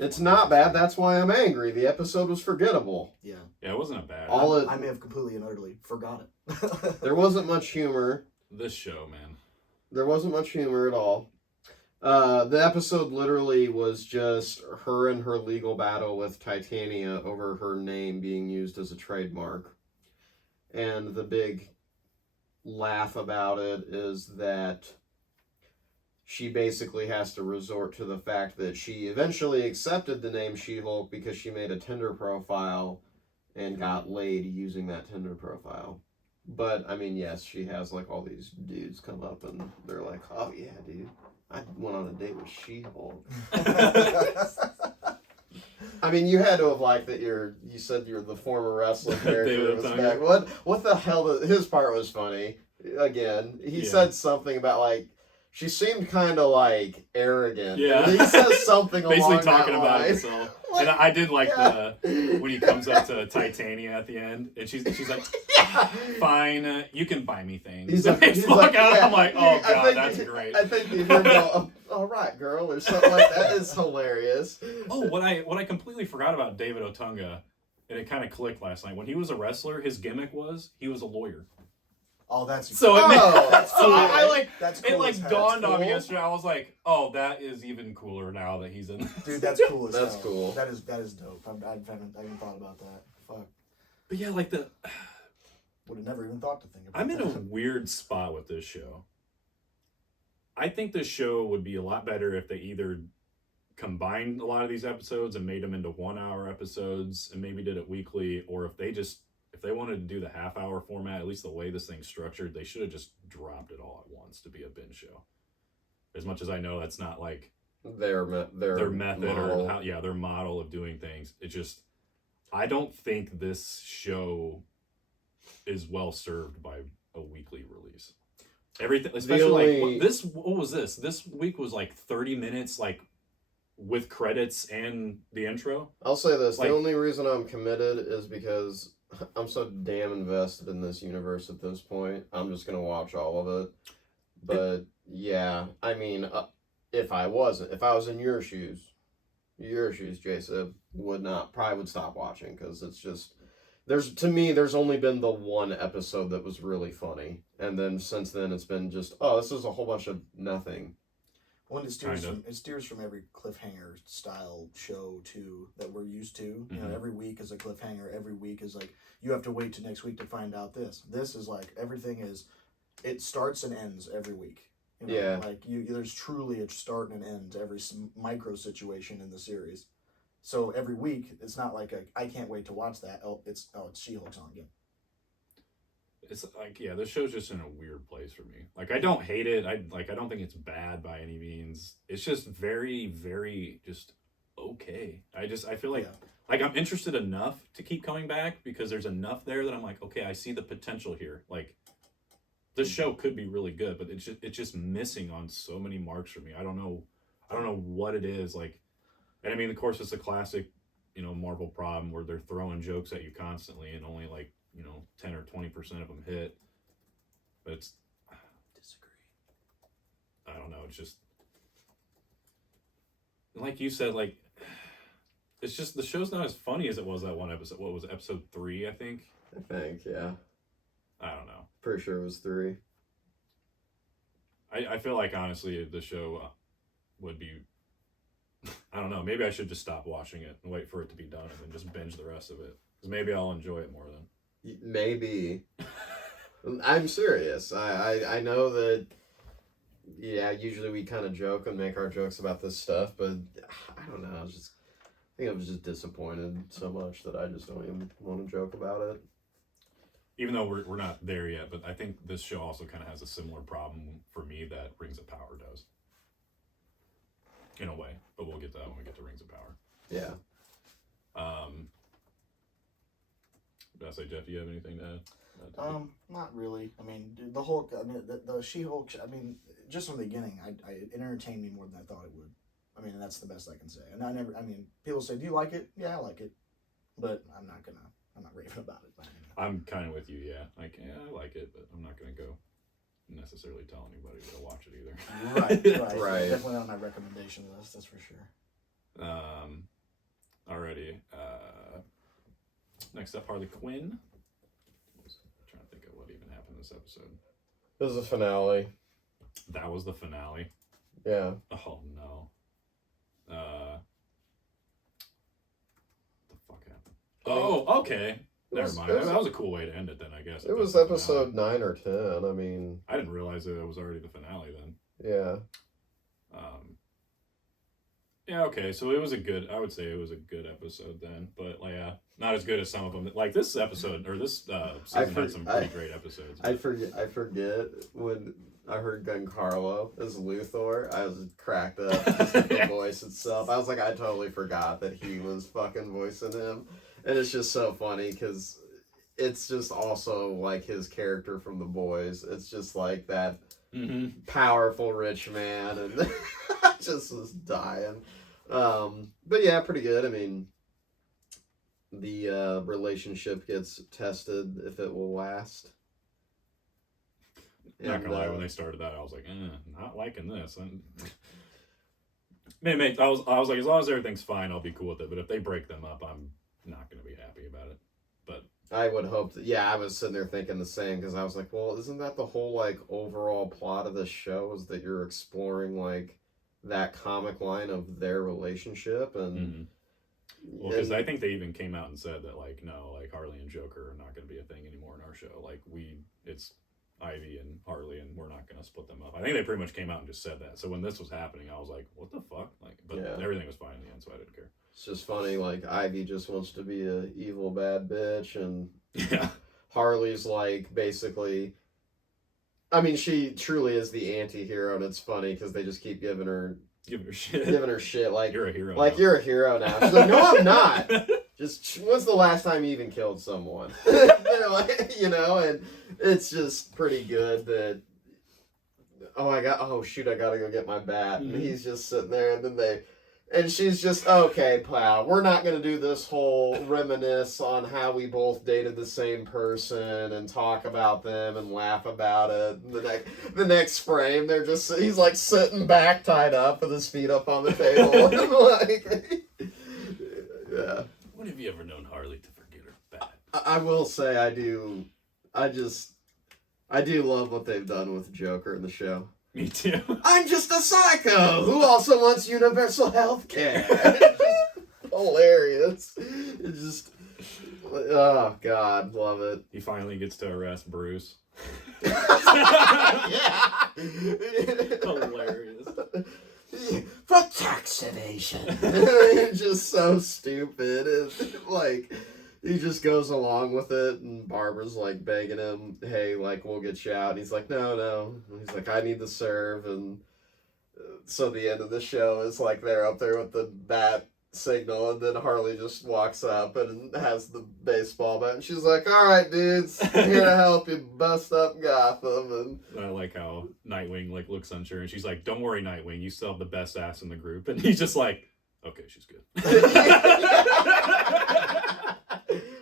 It's not bad. That's why I'm angry. The episode was forgettable. Yeah. Yeah, it wasn't a bad. I may have completely and utterly forgot it. There wasn't much humor. This show, man. There wasn't much humor at all. The episode literally was just her and her legal battle with Titania over her name being used as a trademark. And the big laugh about it is that she basically has to resort to the fact that she eventually accepted the name She-Hulk because she made a Tinder profile and got laid using that Tinder profile. But, I mean, yes, she has, like, all these dudes come up and they're like, oh, yeah, dude, I went on a date with She-Hulk. I mean, you had to have liked that you said you're the former wrestling character David that was Otunga. back. What the hell, his part was funny. Again, he Yeah. said something about, like, she seemed kind of, like, arrogant. Yeah. He says something Basically along talking that about line. himself. And I did like when he comes up to Titania at the end, and she's like, fine, you can buy me things. He's like, yeah. I'm like, oh I god, think- that's great. I think you heard go, all right, girl, or something like that. Is hilarious. Oh, what I completely forgot about David Otunga, and it kind of clicked last night. When he was a wrestler, his gimmick was he was a lawyer. Oh, that's So it made, that's so I like That's it cool like as hell. dawned on me cool. yesterday. I was like, oh, that is even cooler now that he's in this. Dude, that's cool as That's hell. cool. That is dope. I haven't thought about that. Fuck. But yeah, like Would have never even thought to think about I'm in a that. weird spot with this show. I think this show would be a lot better if they either combined a lot of these episodes and made them into 1 hour episodes and maybe did it weekly, or if they wanted to do the half-hour format, at least the way this thing's structured, they should have just dropped it all at once to be a binge show. As much as I know that's not like Their method model. or their model of doing things. It just, I don't think this show is well served by a weekly release. Everything, especially what was this? This week was like 30 minutes, like with credits and the intro. I'll say this: Like- the only reason I'm committed is because I'm so damn invested in this universe at this point. I'm just gonna watch all of it. But yeah, I mean, if I was in your shoes, Jason, probably would stop watching because it's just there's only been the one episode that was really funny, and then since then it's been just this is a whole bunch of nothing. Well, it steers Kinda. from every cliffhanger style show too that we're used to. You know, Mhm. every week is a cliffhanger. Every week is like you have to wait till next week to find out this. This is like everything is. It starts and ends every week. You know? Yeah. Like there's truly a start and an end to every micro situation in the series. So every week, it's not like I can't wait to watch that. It's She-Hulk's on again. It's like, yeah, this show's just in a weird place for me. Like, I don't hate it. I don't think it's bad by any means. It's just very, very just okay. I feel like Yeah. like I'm interested enough to keep coming back because there's enough there that I'm like, okay, I see the potential here. Like this show could be really good, but it's just missing on so many marks for me. I don't know what it is. Like, and I mean, of course, it's a classic, Marvel problem where they're throwing jokes at you constantly, and only like 10 or 20% of them hit. But it's disagree. I don't know. It's just like you said, like it's just the show's not as funny as it was that one episode. What was it, episode 3? I think. Yeah. I don't know. Pretty sure it was 3. I feel like honestly the show would be. I don't know. Maybe I should just stop watching it and wait for it to be done and then just binge the rest of it. Because maybe I'll enjoy it more then. Maybe. I'm serious. I know that. Yeah, usually we kind of joke and make our jokes about this stuff, but I don't know. I think I was just disappointed so much that I just don't even want to joke about it. Even though we're not there yet, but I think this show also kind of has a similar problem for me that Rings of Power does. In a way, but we'll get to that when we get to Rings of Power. Yeah. Did I say, Jeff, do you have anything to add? Not really. I mean, dude, the Hulk. I mean, the She-Hulk. I mean, just from the beginning, it entertained me more than I thought it would. I mean, that's the best I can say. And I mean, people say, "Do you like it?" Yeah, I like it, but I'm not raving about it. By any means. I'm kind of with you, yeah. Like, yeah, I like it, but I'm not gonna go necessarily tell anybody to watch it either. Right. Definitely on my recommendation list. That's for sure. Alrighty. Next up, Harley Quinn. Trying to think of what even happened in this episode. It was a finale. That was the finale. Yeah. Oh no. The fuck happened? Oh, okay. Never mind. That was a cool way to end it then, I guess. It was episode 9 or 10. I mean, I didn't realize that it was already the finale then. Yeah. Yeah, okay. So I would say it was a good episode then, but like, yeah, not as good as some of them. Like this episode or this season had some pretty great episodes. I forget when I heard Giancarlo as Luthor. I was cracked up just at the voice itself. I was like, I totally forgot that he was fucking voicing him, and it's just so funny because it's just also like his character from The Boys. It's just like that powerful rich man, and I just was dying. But yeah, pretty good. I mean, the relationship gets tested if it will last. Not gonna lie, when they started that, I was like, not liking this. And maybe I was like, as long as everything's fine, I'll be cool with it. But if they break them up, I'm not gonna be happy about it. But I would hope that. Yeah, I was sitting there thinking the same because I was like, well, isn't that the whole like overall plot of the show? Is that you're exploring like that comic line of their relationship and. Well, because I think they even came out and said that, like, no, like, Harley and Joker are not going to be a thing anymore in our show. Like, it's Ivy and Harley, and we're not going to split them up. I think they pretty much came out and just said that. So when this was happening, I was like, what the fuck? Like, but everything was fine in the end, so I didn't care. It's just funny, like, Ivy just wants to be a evil bad bitch, and yeah, Harley's, like, basically... I mean, she truly is the anti-hero, and it's funny because they just keep giving her shit like you're a hero. Like now. You're a hero now. She's like, no, I'm not. Just when's the last time you even killed someone? And it's just pretty good that. I gotta go get my bat, and he's just sitting there, and she's just okay, pal. We're not gonna do this whole reminisce on how we both dated the same person and talk about them and laugh about it. The next frame, he's like sitting back, tied up, with his feet up on the table. Yeah. When have you ever known Harley to forget her bat? I will say I do. I do love what they've done with Joker in the show. Me too. I'm just a psycho who also wants universal health care. It's just hilarious. It's just, oh God, love it. He finally gets to arrest Bruce. Yeah. Hilarious. For tax evasion. It's just so stupid. It's like, he just goes along with it, and Barbara's like begging him, hey, like, we'll get you out. And he's like, no. And he's like, I need to serve. And so the end of the show is like they're up there with the bat signal, and then Harley just walks up and has the baseball bat, and she's like, "All right, dudes, I'm here to help you bust up Gotham." And I like how Nightwing like looks unsure, and she's like, "Don't worry, Nightwing, you still have the best ass in the group." And he's just like, "Okay, she's good."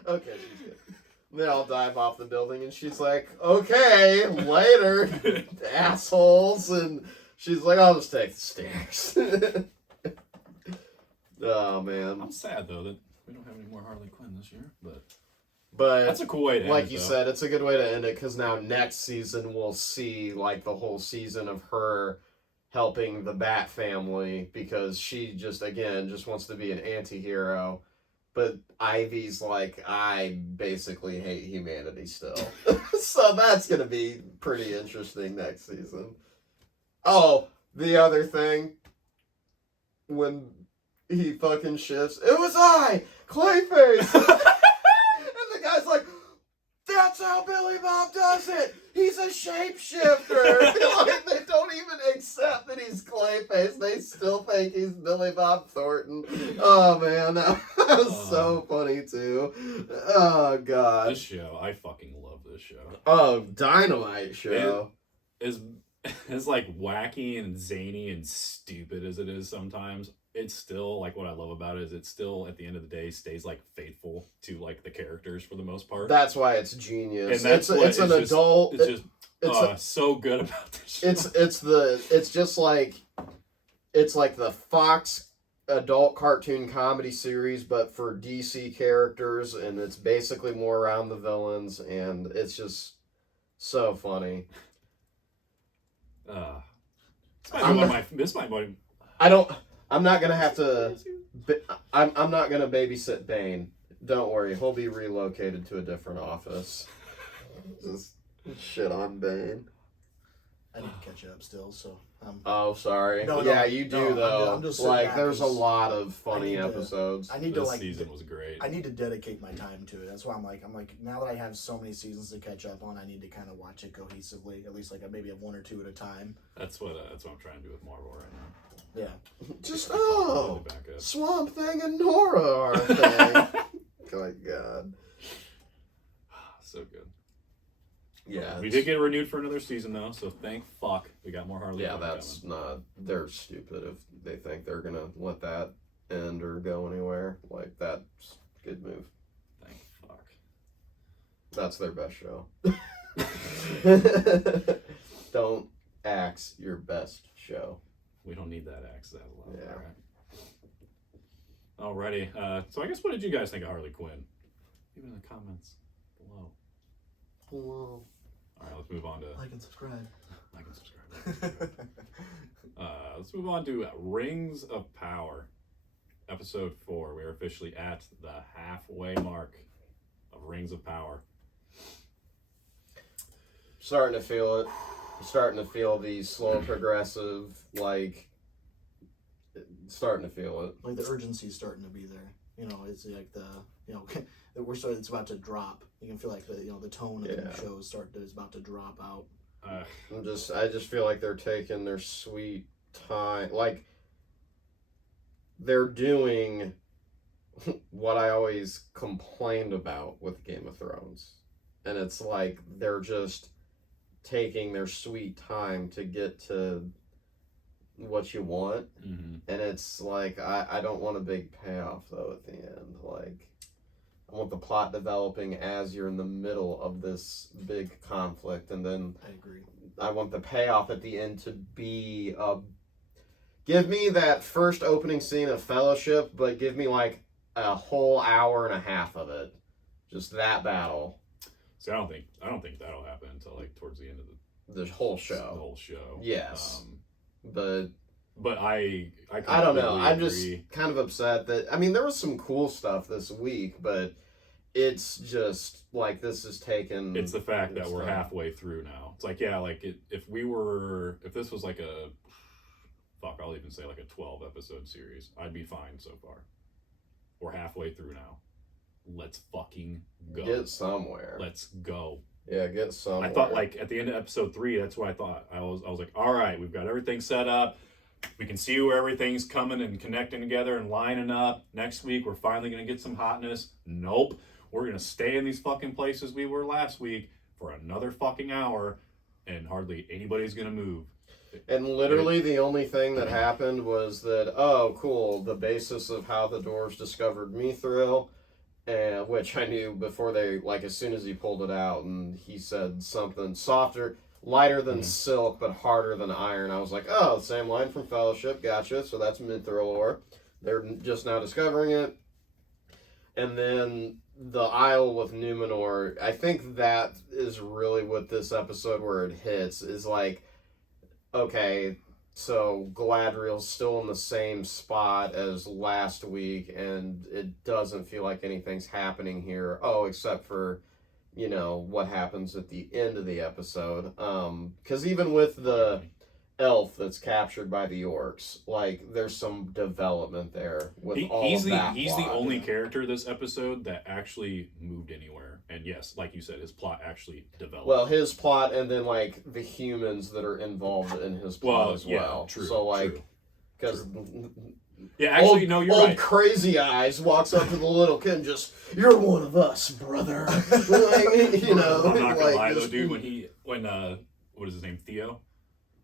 Okay, she's good. They all dive off the building, and she's like, "Okay, later, assholes." And she's like, "I'll just take the stairs." Oh man. I'm sad though that we don't have any more Harley Quinn this year, but But that's a cool way to end like it, you though. said, it's a good way to end it, because now next season we'll see like the whole season of her helping the Bat family, because she just wants to be an anti-hero. But Ivy's like, I basically hate humanity still. So that's gonna be pretty interesting next season. Oh, the other thing, when he fucking shifts, it was I, Clayface. And the guy's like, that's how Billy Bob does it. He's a shapeshifter. Like, they don't even accept that he's Clayface. They still think he's Billy Bob Thornton. Oh man, that was so funny too. Oh god. This show, I fucking love this show. Oh, Dynamite show. As like wacky and zany and stupid as it is sometimes, it's still like what I love about it is it still at the end of the day stays like faithful to like the characters for the most part. That's why it's genius. And that's it's an adult. It's just it's so good about this show. It's like the Fox adult cartoon comedy series, but for DC characters, and it's basically more around the villains, and it's just so funny. This might be I'm not gonna have to. I'm not gonna babysit Bane. Don't worry, he'll be relocated to a different office. Just shit on Bane. I need to catch up still, so. Oh, sorry. No, yeah, no, you do no, though. I'm just sitting like, back there's a 'cause lot of funny I need to- episodes. I need to this like. season was great. I need to dedicate my time to it. That's why I'm like now that I have so many seasons to catch up on, I need to kind of watch it cohesively. At least like maybe have one or two at a time. That's what I'm trying to do with Marvel right now. Yeah. Just Build it back up. Swamp Thing and Nora are a thing. My God. So good. Yeah. We did get renewed for another season though, so thank fuck we got more Harley. Yeah, Quinn that's coming. not. They're stupid if they think they're gonna let that end or go anywhere. Like, that's a good move. Thank fuck. That's their best show. Don't axe your best show. We don't need that axe. That a lot. Yeah. All right. Alrighty. So I guess what did you guys think of Harley Quinn? Leave it in the comments below. Hello. All right, let's move on to Like and subscribe. like and subscribe. Let's move on to Rings of Power, episode 4. We are officially at the halfway mark of Rings of Power. Starting to feel it. Starting to feel the slow progressive, like, starting to feel it. Like the urgency's starting to be there. You know, it's like it's about to drop. You can feel like the tone of the show is about to drop out. I just feel like they're taking their sweet time. Like, they're doing what I always complained about with Game of Thrones. And it's like they're just taking their sweet time to get to what you want. Mm-hmm. And it's like, I don't want a big payoff, though, at the end. Like, I want the plot developing as you're in the middle of this big conflict, and then I agree. I want the payoff at the end to be give me that first opening scene of Fellowship, but give me like a whole hour and a half of it, just that battle. So I don't think that'll happen until like towards the end of The whole the show. whole show. Yes. But I don't know. completely I'm just agree. kind of upset that, I mean, there was some cool stuff this week, but it's just like this is taken. It's the fact that its we're time. halfway through now. It's like, yeah, like if this was like I'll even say like a 12 episode series, I'd be fine so far. We're halfway through now. Let's fucking go. Get somewhere. Let's go. Yeah, get somewhere. I thought like at the end of episode 3, that's what I thought. I was like, all right, we've got everything set up. We can see where everything's coming and connecting together and lining up. Next week, we're finally going to get some hotness. Nope. We're going to stay in these fucking places we were last week for another fucking hour, and hardly anybody's going to move. And literally the only thing that happened was that, oh, cool, the basis of how the dwarves discovered Mithril, which I knew before they, like, as soon as he pulled it out, and he said something softer, lighter than silk, but harder than iron. I was like, oh, same line from Fellowship, gotcha, so that's Mithril ore. They're just now discovering it. And then the Isle with Numenor, I think that is really what this episode where it hits, is like, okay, so Galadriel's still in the same spot as last week, and it doesn't feel like anything's happening here. Oh, except for, you know, what happens at the end of the episode. Because even with the elf that's captured by the orcs, like, there's some development there with He's the plot. only character this episode that actually moved anywhere. And yes, like you said, his plot actually developed. Well, his plot, and then, like, the humans that are involved in his plot as well. True, so, like, true. because Yeah, actually, no, you're old right. Crazy Eyes walks up to the little kid and just, "You're one of us, brother." Like, you know, I'm not gonna like, lie though, just- dude. When what is his name, Theo?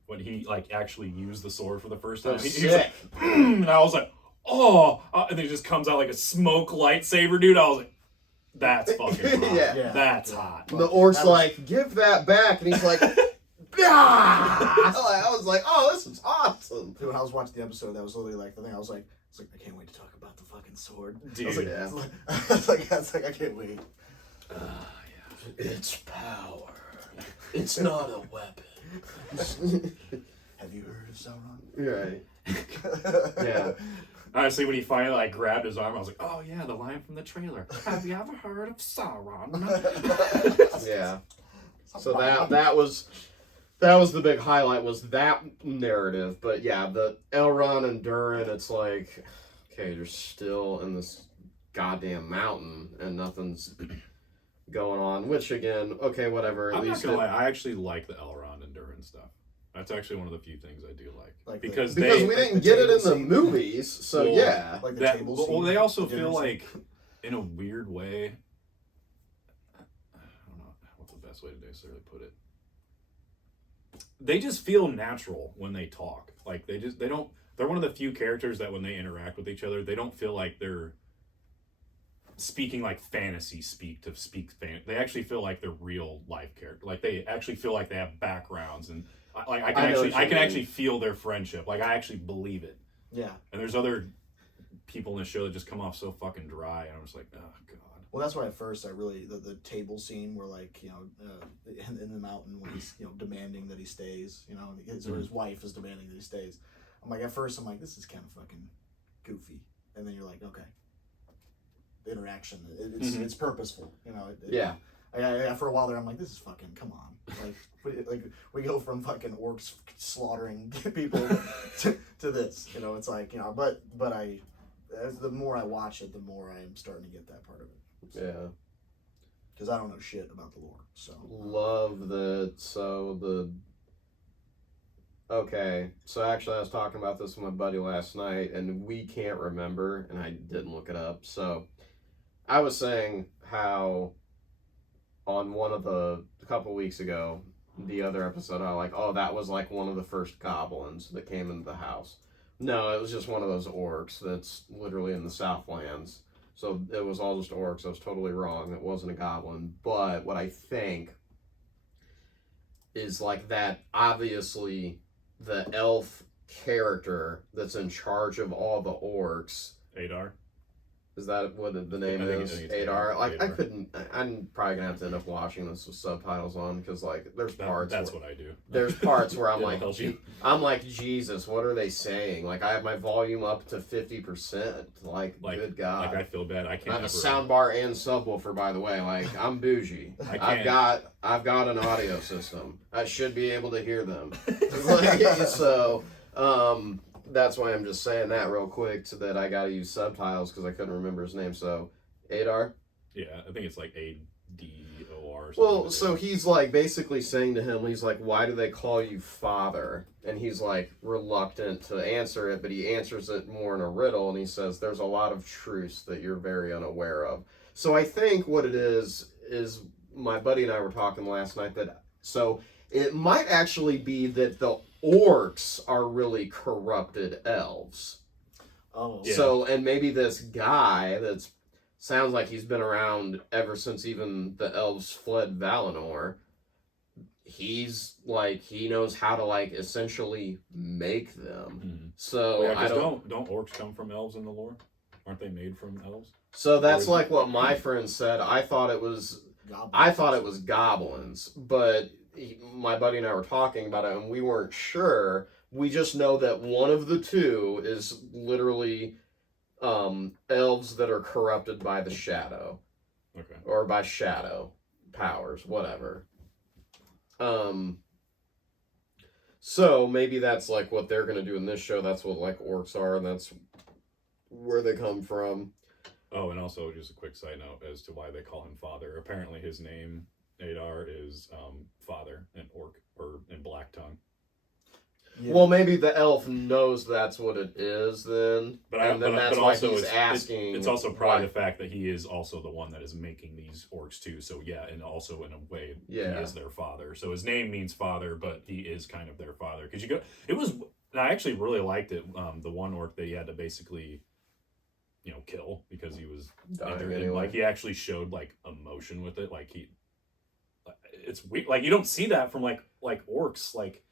When he like actually used the sword for the first time, That's he was like, sick. and I was like, oh, and then it just comes out like a smoke lightsaber, dude. I was like, that's fucking hot. Yeah. That's hot. And the orc's That was- like, "Give that back," and he's like, "Ah!" I was like, "Oh, this is awesome." Dude, when I was watching the episode, that was literally like the thing. I was like, I can't wait to talk about the fucking sword. Dude, I was like, yeah. I was like, I can't wait. It's power. It's not a weapon. Have you heard of Sauron? Right. Yeah. Honestly, when he finally like grabbed his arm, I was like, oh yeah, the line from the trailer. Have you ever heard of Sauron? Yeah. So that was the big highlight, was that narrative. But yeah, the Elrond and Durin, it's like, okay, you're still in this goddamn mountain and nothing's going on. Which again, okay, whatever. At I'm not least gonna lie, I actually like the Elrond and Durin stuff. That's actually one of the few things I do like. Like because because they we didn't the get it in table the scene. movies, so Well, yeah. Like the that, table well, scene. they also the dinner feel scene. like, in a weird way, I don't know what the best way to necessarily put it. They just feel natural when they talk. Like they're one of the few characters that when they interact with each other, they don't feel like they're speaking like fantasy speak. They actually feel like they're real life characters. Like they actually feel like they have backgrounds, and I I know what you can mean. actually feel their friendship. Like I actually believe it. Yeah. And there's other people in the show that just come off so fucking dry, and I'm just like, oh god. Well, that's why at first I really the table scene where, like, you know, in the mountain when he's, you know, demanding that he stays, you know, or his wife is demanding that he stays. I'm like, at first I'm like, this is kind of fucking goofy, and then you're like, okay, the interaction, it's purposeful, you know. Yeah. I for a while there I'm like, this is fucking, come on, like we go from fucking orcs slaughtering people to this, you know. It's like, you know, but the more I watch it, the more I'm starting to get that part of it. Yeah. Because I don't know shit about the lore, so. Love that. Okay, so actually I was talking about this with my buddy last night, and we can't remember, and I didn't look it up. So I was saying how on a couple weeks ago, the other episode, I like, oh, that was like one of the first goblins that came into the house. No, it was just one of those orcs that's literally in the Southlands. So it was all just orcs. I was totally wrong. It wasn't a goblin. But what I think is like that, obviously, the elf character that's in charge of all the orcs. Adar. Is that what the name I think is? it's Adar. Like, I Adar. couldn't. I'm probably gonna have to end up watching this with subtitles on, because like there's parts. That's where, what I do. there's parts where I'm It'll like, help you. I'm like, Jesus, what are they saying? Like, I have my volume up to 50%. Like, good God. Like I feel bad. I I can't. have a ever- sound bar and subwoofer, by the way. Like, I'm bougie. I I've can't. got an audio system. I should be able to hear them. So, that's why I'm just saying that real quick, so that I gotta use subtitles because I couldn't remember his name. So, Adar. Yeah, I think it's like ADOR or something. Well, so he's like basically saying to him, he's like, why do they call you father? And he's like reluctant to answer it, but he answers it more in a riddle, and he says, there's a lot of truths that you're very unaware of. So I think what it is my buddy and I were talking last night so it might actually be that the orcs are really corrupted elves. Oh, Yeah. So, and maybe this guy sounds like he's been around ever since even the elves fled Valinor. He's like, he knows how to like essentially make them. Mhm. So Yeah, I 'cause don't orcs come from elves in the lore? Aren't they made from elves? So that's Or- like what my friend said. I thought it was goblins, but my buddy and I were talking about it, and we weren't sure. We just know that one of the two is literally elves that are corrupted by the shadow, Okay. or by shadow powers, whatever. So maybe that's like what they're gonna do in this show. That's what like orcs are, and that's where they come from. Oh, and also just a quick side note as to why they call him father. Apparently his name, Adar, is father in orc, or in Black Tongue. Yeah. Well, maybe the elf knows that's what it is then, But and then that's why also he's asking. It's also probably why- the fact that he is also the one that is making these orcs too. So yeah, and also in a way, Yeah. he is their father. So his name means father, but he is kind of their father. Because it was, and I actually really liked it. The one orc that he had to basically, kill because he was dying injured. And, anyway. like he actually showed like emotion with it. Like it's weird. Like you don't see that from like orcs. Like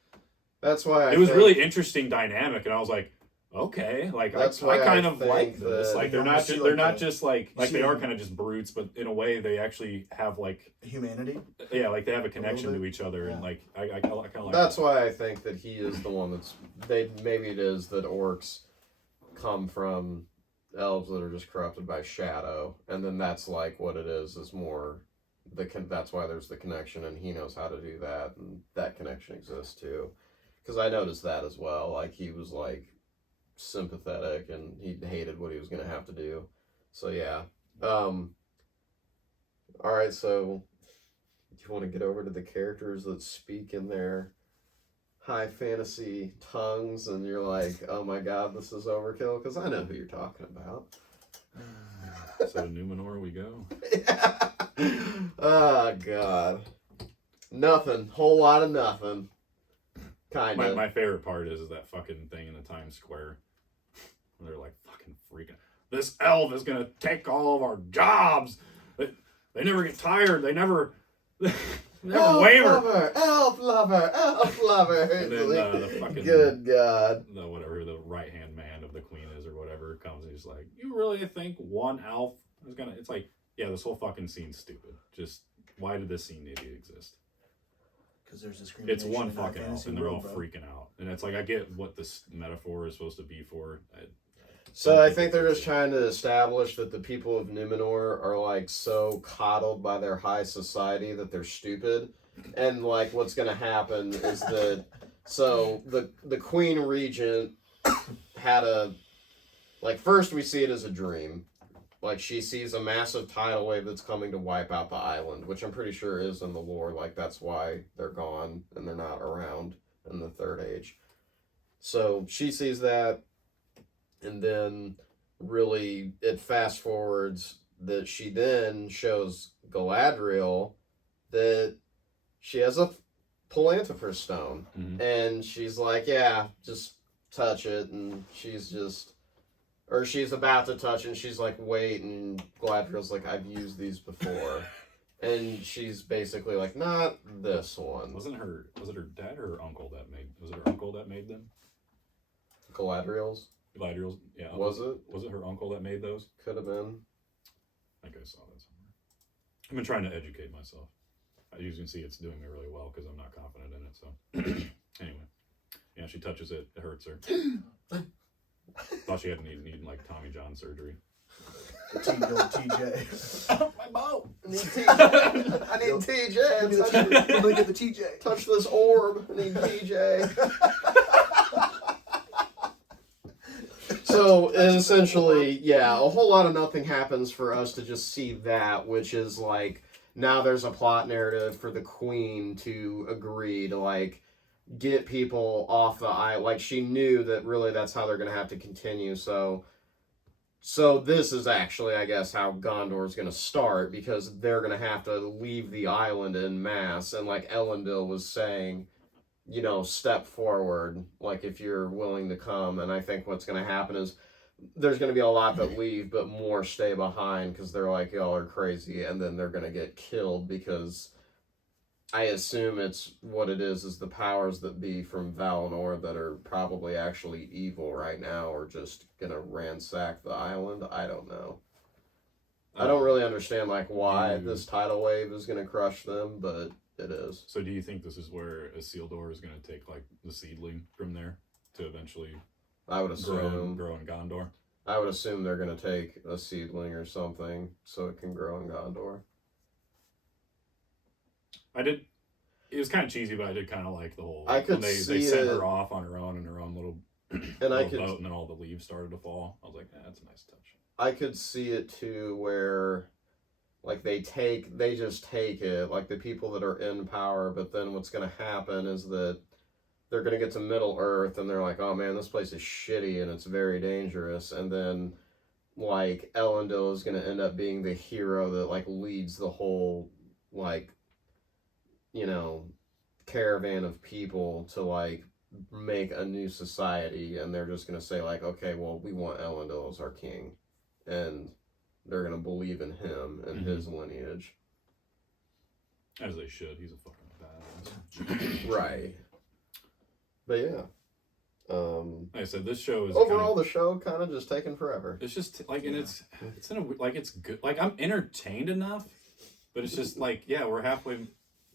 That's why it was really interesting dynamic, and I was like, okay, like That's I why kind I of think like this. that- Like they're You not see, just like, they're not the- just like you they see- are kind of just brutes, but in a way they actually have like humanity. like they have a connection bit. to each other, and Yeah. like I kind of like That's that. why I think that he is the one maybe it is that orcs come from elves that are just corrupted by shadow, and then that's like what it is more that's why there's the connection, and he knows how to do that, and that connection exists too. Because I noticed that as well. Like he was like sympathetic, and he hated what he was gonna have to do. So yeah. All right. So do you want to get over to the characters that speak in their high fantasy tongues, and you're like, oh my god, this is overkill? Because I know who you're talking about. So to Numenor we go. Oh god. Nothing. Whole lot of nothing. Kind of. My favorite part is that fucking thing in the Times Square where they're like fucking freaking. This elf is gonna take all of our jobs. They never get tired. They never. Never waver. Elf lover, elf lover. And then the fucking good god. the right hand man of the queen is or whatever comes and he's like, you really think one elf is gonna? It's like, yeah, this whole fucking scene's stupid. Just why did this scene need to exist? Because there's It's discrimination. one in that fucking elf, fantasy and they're all world, bro. freaking out. And it's like I get what this metaphor is supposed to be for. So I think they're just trying to establish that the people of Numenor are like so coddled by their high society that they're stupid, and like what's gonna happen is that so the Queen Regent had first we see it as a dream, like she sees a massive tidal wave that's coming to wipe out the island, which I'm pretty sure is in the lore, like that's why they're gone and they're not around in the Third Age. So she sees that. And then, really, it fast forwards that she then shows Galadriel that she has a Palantir stone. Mhm. And she's like, yeah, just touch it. And she's about to touch it. And she's like, wait. And Galadriel's like, I've used these before. And she's basically like, not this one. Was it her dad or her uncle that made? Was it her uncle that made them? Galadriel's? Galadriel's, yeah. Was it? Was it her uncle that made those? Could have been. I think I saw that somewhere. I've been trying to educate myself. As you can see, it's doing me really well because I'm not confident in it. So, anyway, yeah, she touches it. It hurts her. Thought she had need like Tommy John surgery. TJ. My boat. I need TJ. I need TJ. I'm gonna get the TJ. Touch this orb. I need TJ. So essentially, yeah, a whole lot of nothing happens for us to just see that, which is like now there's a plot narrative for the queen to agree to like get people off the island. Like she knew that really that's how they're gonna have to continue. So this is actually, I guess, how Gondor's gonna start, because they're gonna have to leave the island en masse. And like Elendil was saying, you know, step forward, like if you're willing to come. And I think what's gonna happen is there's gonna be a lot that leave, but more stay behind because they're like, y'all are crazy, and then they're gonna get killed because I assume it's what it is the powers that be from Valinor that are probably actually evil right now, or just gonna ransack the island. I don't know. I don't really understand like why this tidal wave is gonna crush them, but it is. So do you think this is where Isildur is gonna take like the seedling from there to eventually I would assume grow in Gondor? I would assume they're gonna take a seedling or something so it can grow in Gondor. It was kind of cheesy, but I did kind of like the whole. I could they see sent it. her off on her own in her own little, And I little could boat, and then all the leaves started to fall. I was like, that's a nice touch. I could see it too, where like they just take it, like the people that are in power, but then what's gonna happen is that they're gonna get to Middle Earth and they're like, oh man, this place is shitty and it's very dangerous, and then like Elendil is gonna end up being the hero that like leads the whole like, you know, caravan of people to like make a new society, and they're just gonna say like, okay, well, we want Elendil as our king, and they're gonna believe in him and his lineage. As they should. He's a fucking badass. Right. But yeah. Like I said, this show is overall the show kind of just taking forever. It's just like, and it's in a like it's good. Like I'm entertained enough, but it's just like, yeah, we're halfway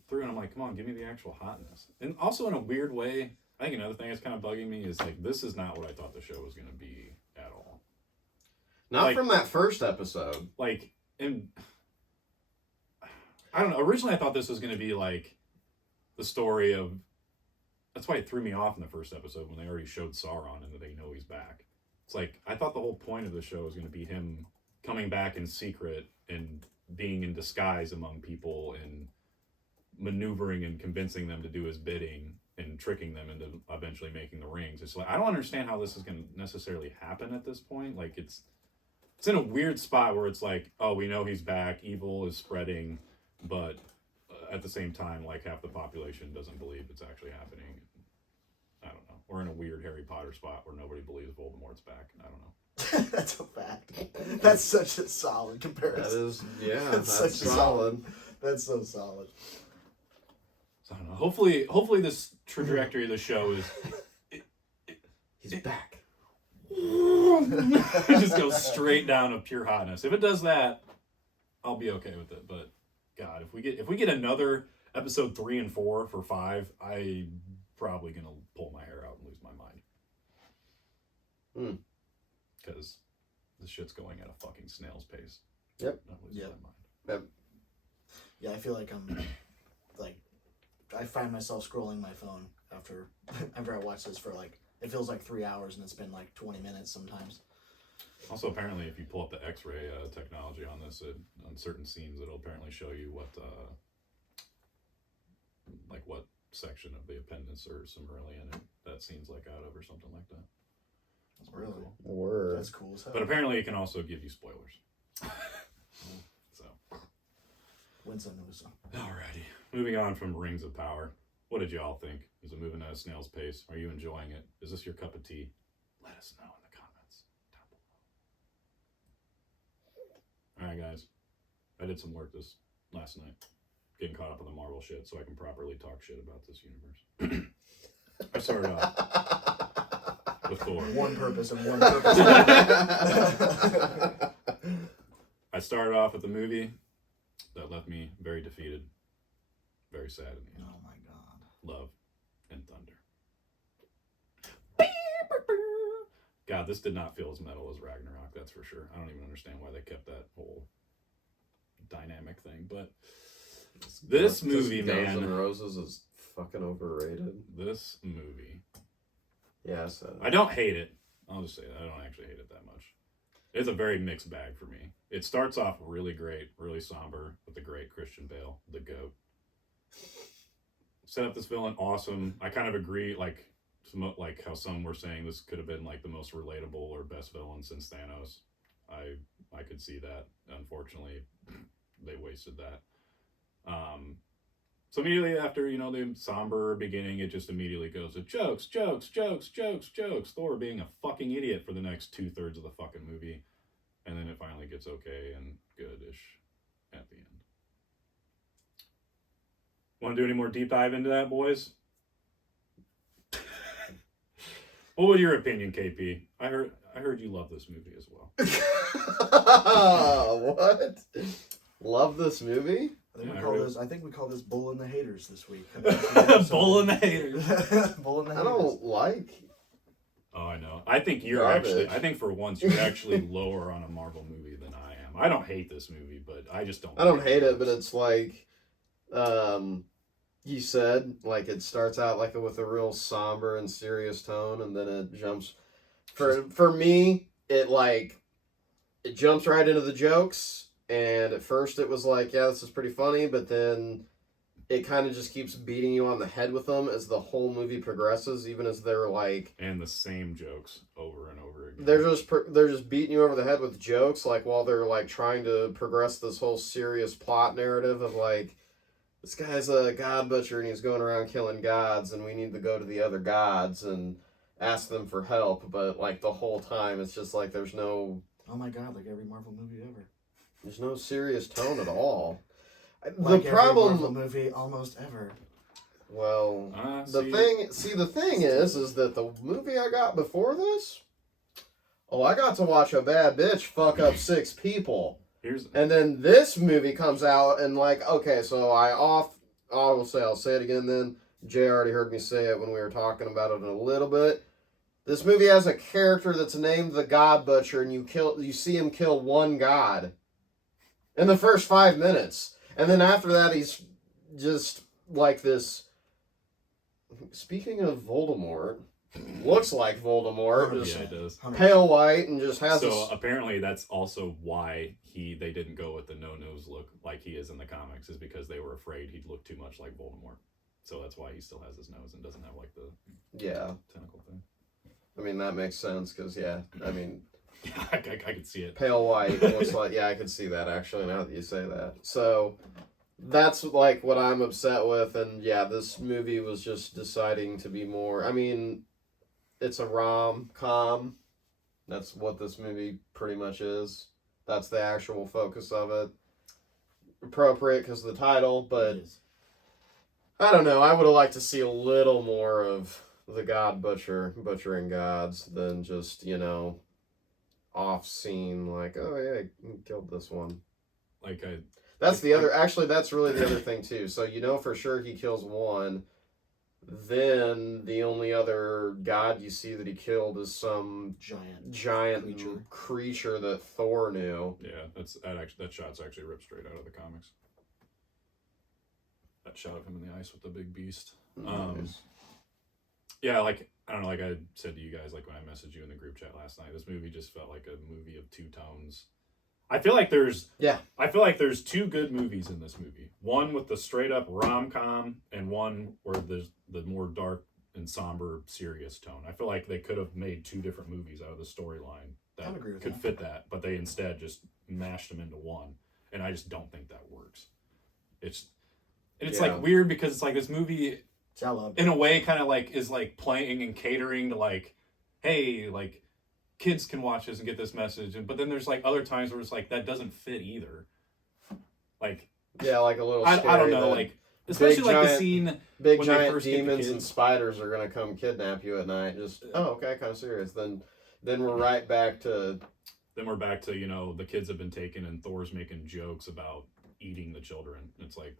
through, and I'm like, come on, give me the actual hotness. And also in a weird way, I think another thing that's kind of bugging me is like, this is not what I thought the show was gonna be at all. Not like, from that first episode. Like, and I don't know. Originally, I thought this was gonna be like the story of. That's why it threw me off in the first episode when they already showed Sauron and that they know he's back. It's like, I thought the whole point of the show was going to be him coming back in secret and being in disguise among people and maneuvering and convincing them to do his bidding and tricking them into eventually making the rings. It's like, I don't understand how this is going to necessarily happen at this point. Like, it's in a weird spot where it's like, oh, we know he's back, evil is spreading, but at the same time, like half the population doesn't believe it's actually happening. I don't know. We're in a weird Harry Potter spot where nobody believes Voldemort's back. I don't know. That's a fact. That's such a solid comparison. That is, yeah, That's that's such a solid. That's so solid. So I don't know. Hopefully this trajectory of the show is He's back. it just goes straight down to pure hotness. If it does that, I'll be okay with it. But God, if we get another episode 3 and 4 for 5, I probably gonna pull my hair out and lose my mind. Because this shit's going at a fucking snail's pace. Yep. I'm losing Yep. my mind. Yeah, I feel like I'm like I find myself scrolling my phone after I watch this for like it feels like 3 hours and it's been like 20 minutes sometimes. Also, apparently, if you pull up the X-ray technology on this, on certain scenes, it'll apparently show you what section of the appendix or Silmarillion that scene's like out of or something like that. That's pretty Really? cool. Word. That's cool as hell. But apparently, it can also give you spoilers. So, Win some, lose some. alrighty. Moving on from Rings of Power. What did you all think? Is it moving at a snail's pace? Are you enjoying it? Is this your cup of tea? Let us know in the comments down below. Alright, guys. I did some work this last night. Getting caught up on the Marvel shit so I can properly talk shit about this universe. I started off with Thor. One purpose and one purpose. I started off with the movie that left me very defeated, very sad in the end. Oh my god. Love and Thunder. God, this did not feel as metal as Ragnarok, that's for sure. I don't even understand why they kept that whole dynamic thing, but this movie, Guns man. N' Roses is fucking overrated. This movie. Yeah, so I don't hate it. I'll just say that. I don't actually hate it that much. It's a very mixed bag for me. It starts off really great, really somber, with the great Christian Bale, the GOAT. Set up this villain awesome. I kind of agree, like how some were saying this could have been like the most relatable or best villain since Thanos. I could see that. Unfortunately, they wasted that. So immediately after, the somber beginning, it just immediately goes to jokes, jokes, jokes, jokes, jokes. Thor being a fucking idiot for the next 2/3 of the fucking movie. And then it finally gets okay and good-ish at the end. Want to do any more deep dive into that, boys? What was your opinion, KP? I heard you love this movie as well. What? Love this movie? I think we call this Bull and the Haters this week. Bull and the Haters. Bull and the Haters. I don't like. Oh, I know. I think you're Garbage. I think for once you're actually lower on a Marvel movie than I am. I don't hate this movie, but I just don't. I don't hate it, but it's like, you said, like it starts out like with a real somber and serious tone, and then it jumps. For me, it jumps right into the jokes, and at first it was like, yeah, this is pretty funny, but then it kind of just keeps beating you on the head with them as the whole movie progresses, even as they're like... And the same jokes over and over again. They're just beating you over the head with jokes, like, while they're, like, trying to progress this whole serious plot narrative of, like, this guy's a god butcher and he's going around killing gods and we need to go to the other gods and ask them for help. But, like, the whole time it's just, like, there's no... Oh my god, like every Marvel movie ever. There's no serious tone at all. Like the problem... every Marvel movie almost ever. Well, the thing is that the movie I got before this, I got to watch a bad bitch fuck up 6 people. And then this movie comes out and like, okay, so I'll say it again then. Jay already heard me say it when we were talking about it a little bit. This movie has a character that's named the God Butcher, and you see him kill one god in the first 5 minutes. And then after that, he's just like this. Speaking of Voldemort, looks like Voldemort. Yeah, it does. Pale white and just has. So apparently, that's also why they didn't go with the no-nose look like he is in the comics, is because they were afraid he'd look too much like Voldemort. So that's why he still has his nose and doesn't have like the tentacle thing. I mean, that makes sense because I mean. Yeah, I could see it. Pale white looks like, I could see that actually now that you say that. So that's like what I'm upset with, and yeah, this movie was just deciding to be more. I mean, it's a rom-com. That's what this movie pretty much is. That's the actual focus of it. Appropriate because of the title, but I don't know. I would have liked to see a little more of the God Butcher butchering gods than just off scene, like, oh yeah, he killed this one. That's really the other thing too. So for sure he kills one. Then the only other god you see that he killed is some giant creature that Thor knew. Yeah, that shot's actually ripped straight out of the comics. That shot of him in the ice with the big beast. Nice. Yeah, like I don't know, like I said to you guys, like when I messaged you in the group chat last night, this movie just felt like a movie of two tones. I feel like there's 2 good movies in this movie. One with the straight up rom-com, and one where there's the more dark and somber, serious tone. I feel like they could have made 2 different movies out of the storyline that could fit that, but they instead just mashed them into one, and I just don't think that works. It's like weird because it's like this movie, in a way, kind of like is like playing and catering to like, hey, like kids can watch this and get this message, but then there's like other times where it's like that doesn't fit either. Like like a little. Scary I don't know, like especially like the scene big when giant they first demons and spiders are gonna come kidnap you at night. Just okay, kind of serious. Then we're right back to. Then we're back to the kids have been taken and Thor's making jokes about eating the children. It's like.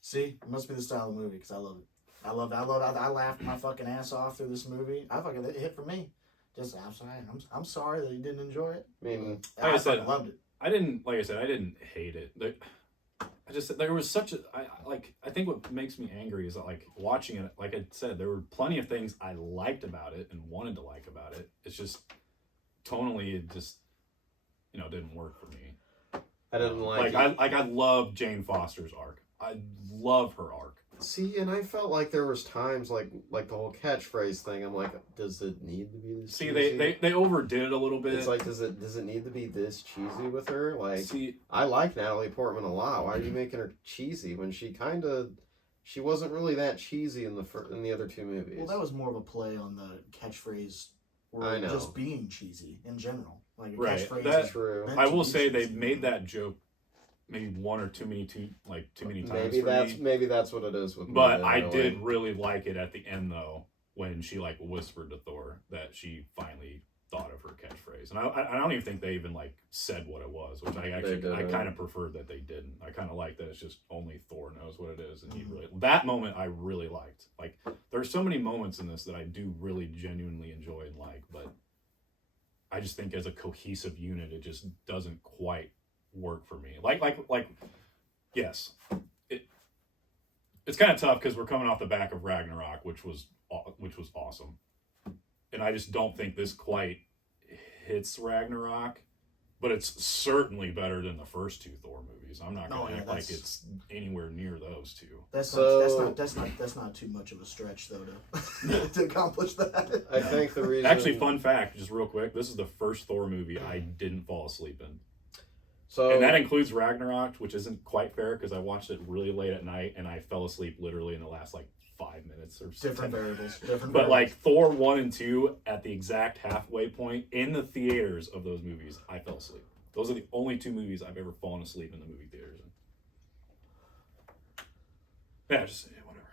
See, it must be the style of the movie because I love it. I laughed my fucking ass off through this movie. It hit for me. I'm sorry that you didn't enjoy it. I mean, I loved it. I didn't hate it. there was such a I think what makes me angry is that, like, watching it, like I said, there were plenty of things I liked about it and wanted to like about it. It's just tonally it just didn't work for me. I didn't I love Jane Foster's arc. I love her arc. See, and I felt like there was times like the whole catchphrase thing. I'm like, does it need to be this? See, cheesy? they overdid it a little bit. It's like, does it need to be this cheesy with her? Like, See, I like Natalie Portman a lot. Why are you making her cheesy when she wasn't really that cheesy in the other two movies? Well, that was more of a play on the catchphrase, or I know. just being cheesy in general. Like a Right, catchphrase. that's is true. meant I to will be say they cheesy. made that joke maybe one or too many times. Maybe that's what it is with. But me, I like, did really like it at the end, though, when she like whispered to Thor that she finally thought of her catchphrase, and I don't even think they even like said what it was, which I kind of preferred that they didn't. I kind of like that it's just only Thor knows what it is, and he really, that moment I really liked. Like, there's so many moments in this that I do really genuinely enjoy and like, but I just think as a cohesive unit, it just doesn't quite work for me. Like yes, it's kind of tough because we're coming off the back of Ragnarok, which was awesome, and I just don't think this quite hits Ragnarok, but it's certainly better than the first two Thor movies. I'm not gonna act like it's anywhere near those two. That's not too much of a stretch though to accomplish that. I think the reason. Actually, fun fact, just real quick, this is the first Thor movie I didn't fall asleep in. So, And that includes Ragnarok, which isn't quite fair because I watched it really late at night and I fell asleep literally in the last like 5 minutes or something. Different variables. But like Thor 1 and 2 at the exact halfway point in the theaters of those movies, I fell asleep. Those are the only two movies I've ever fallen asleep in the movie theaters in. Yeah, just whatever.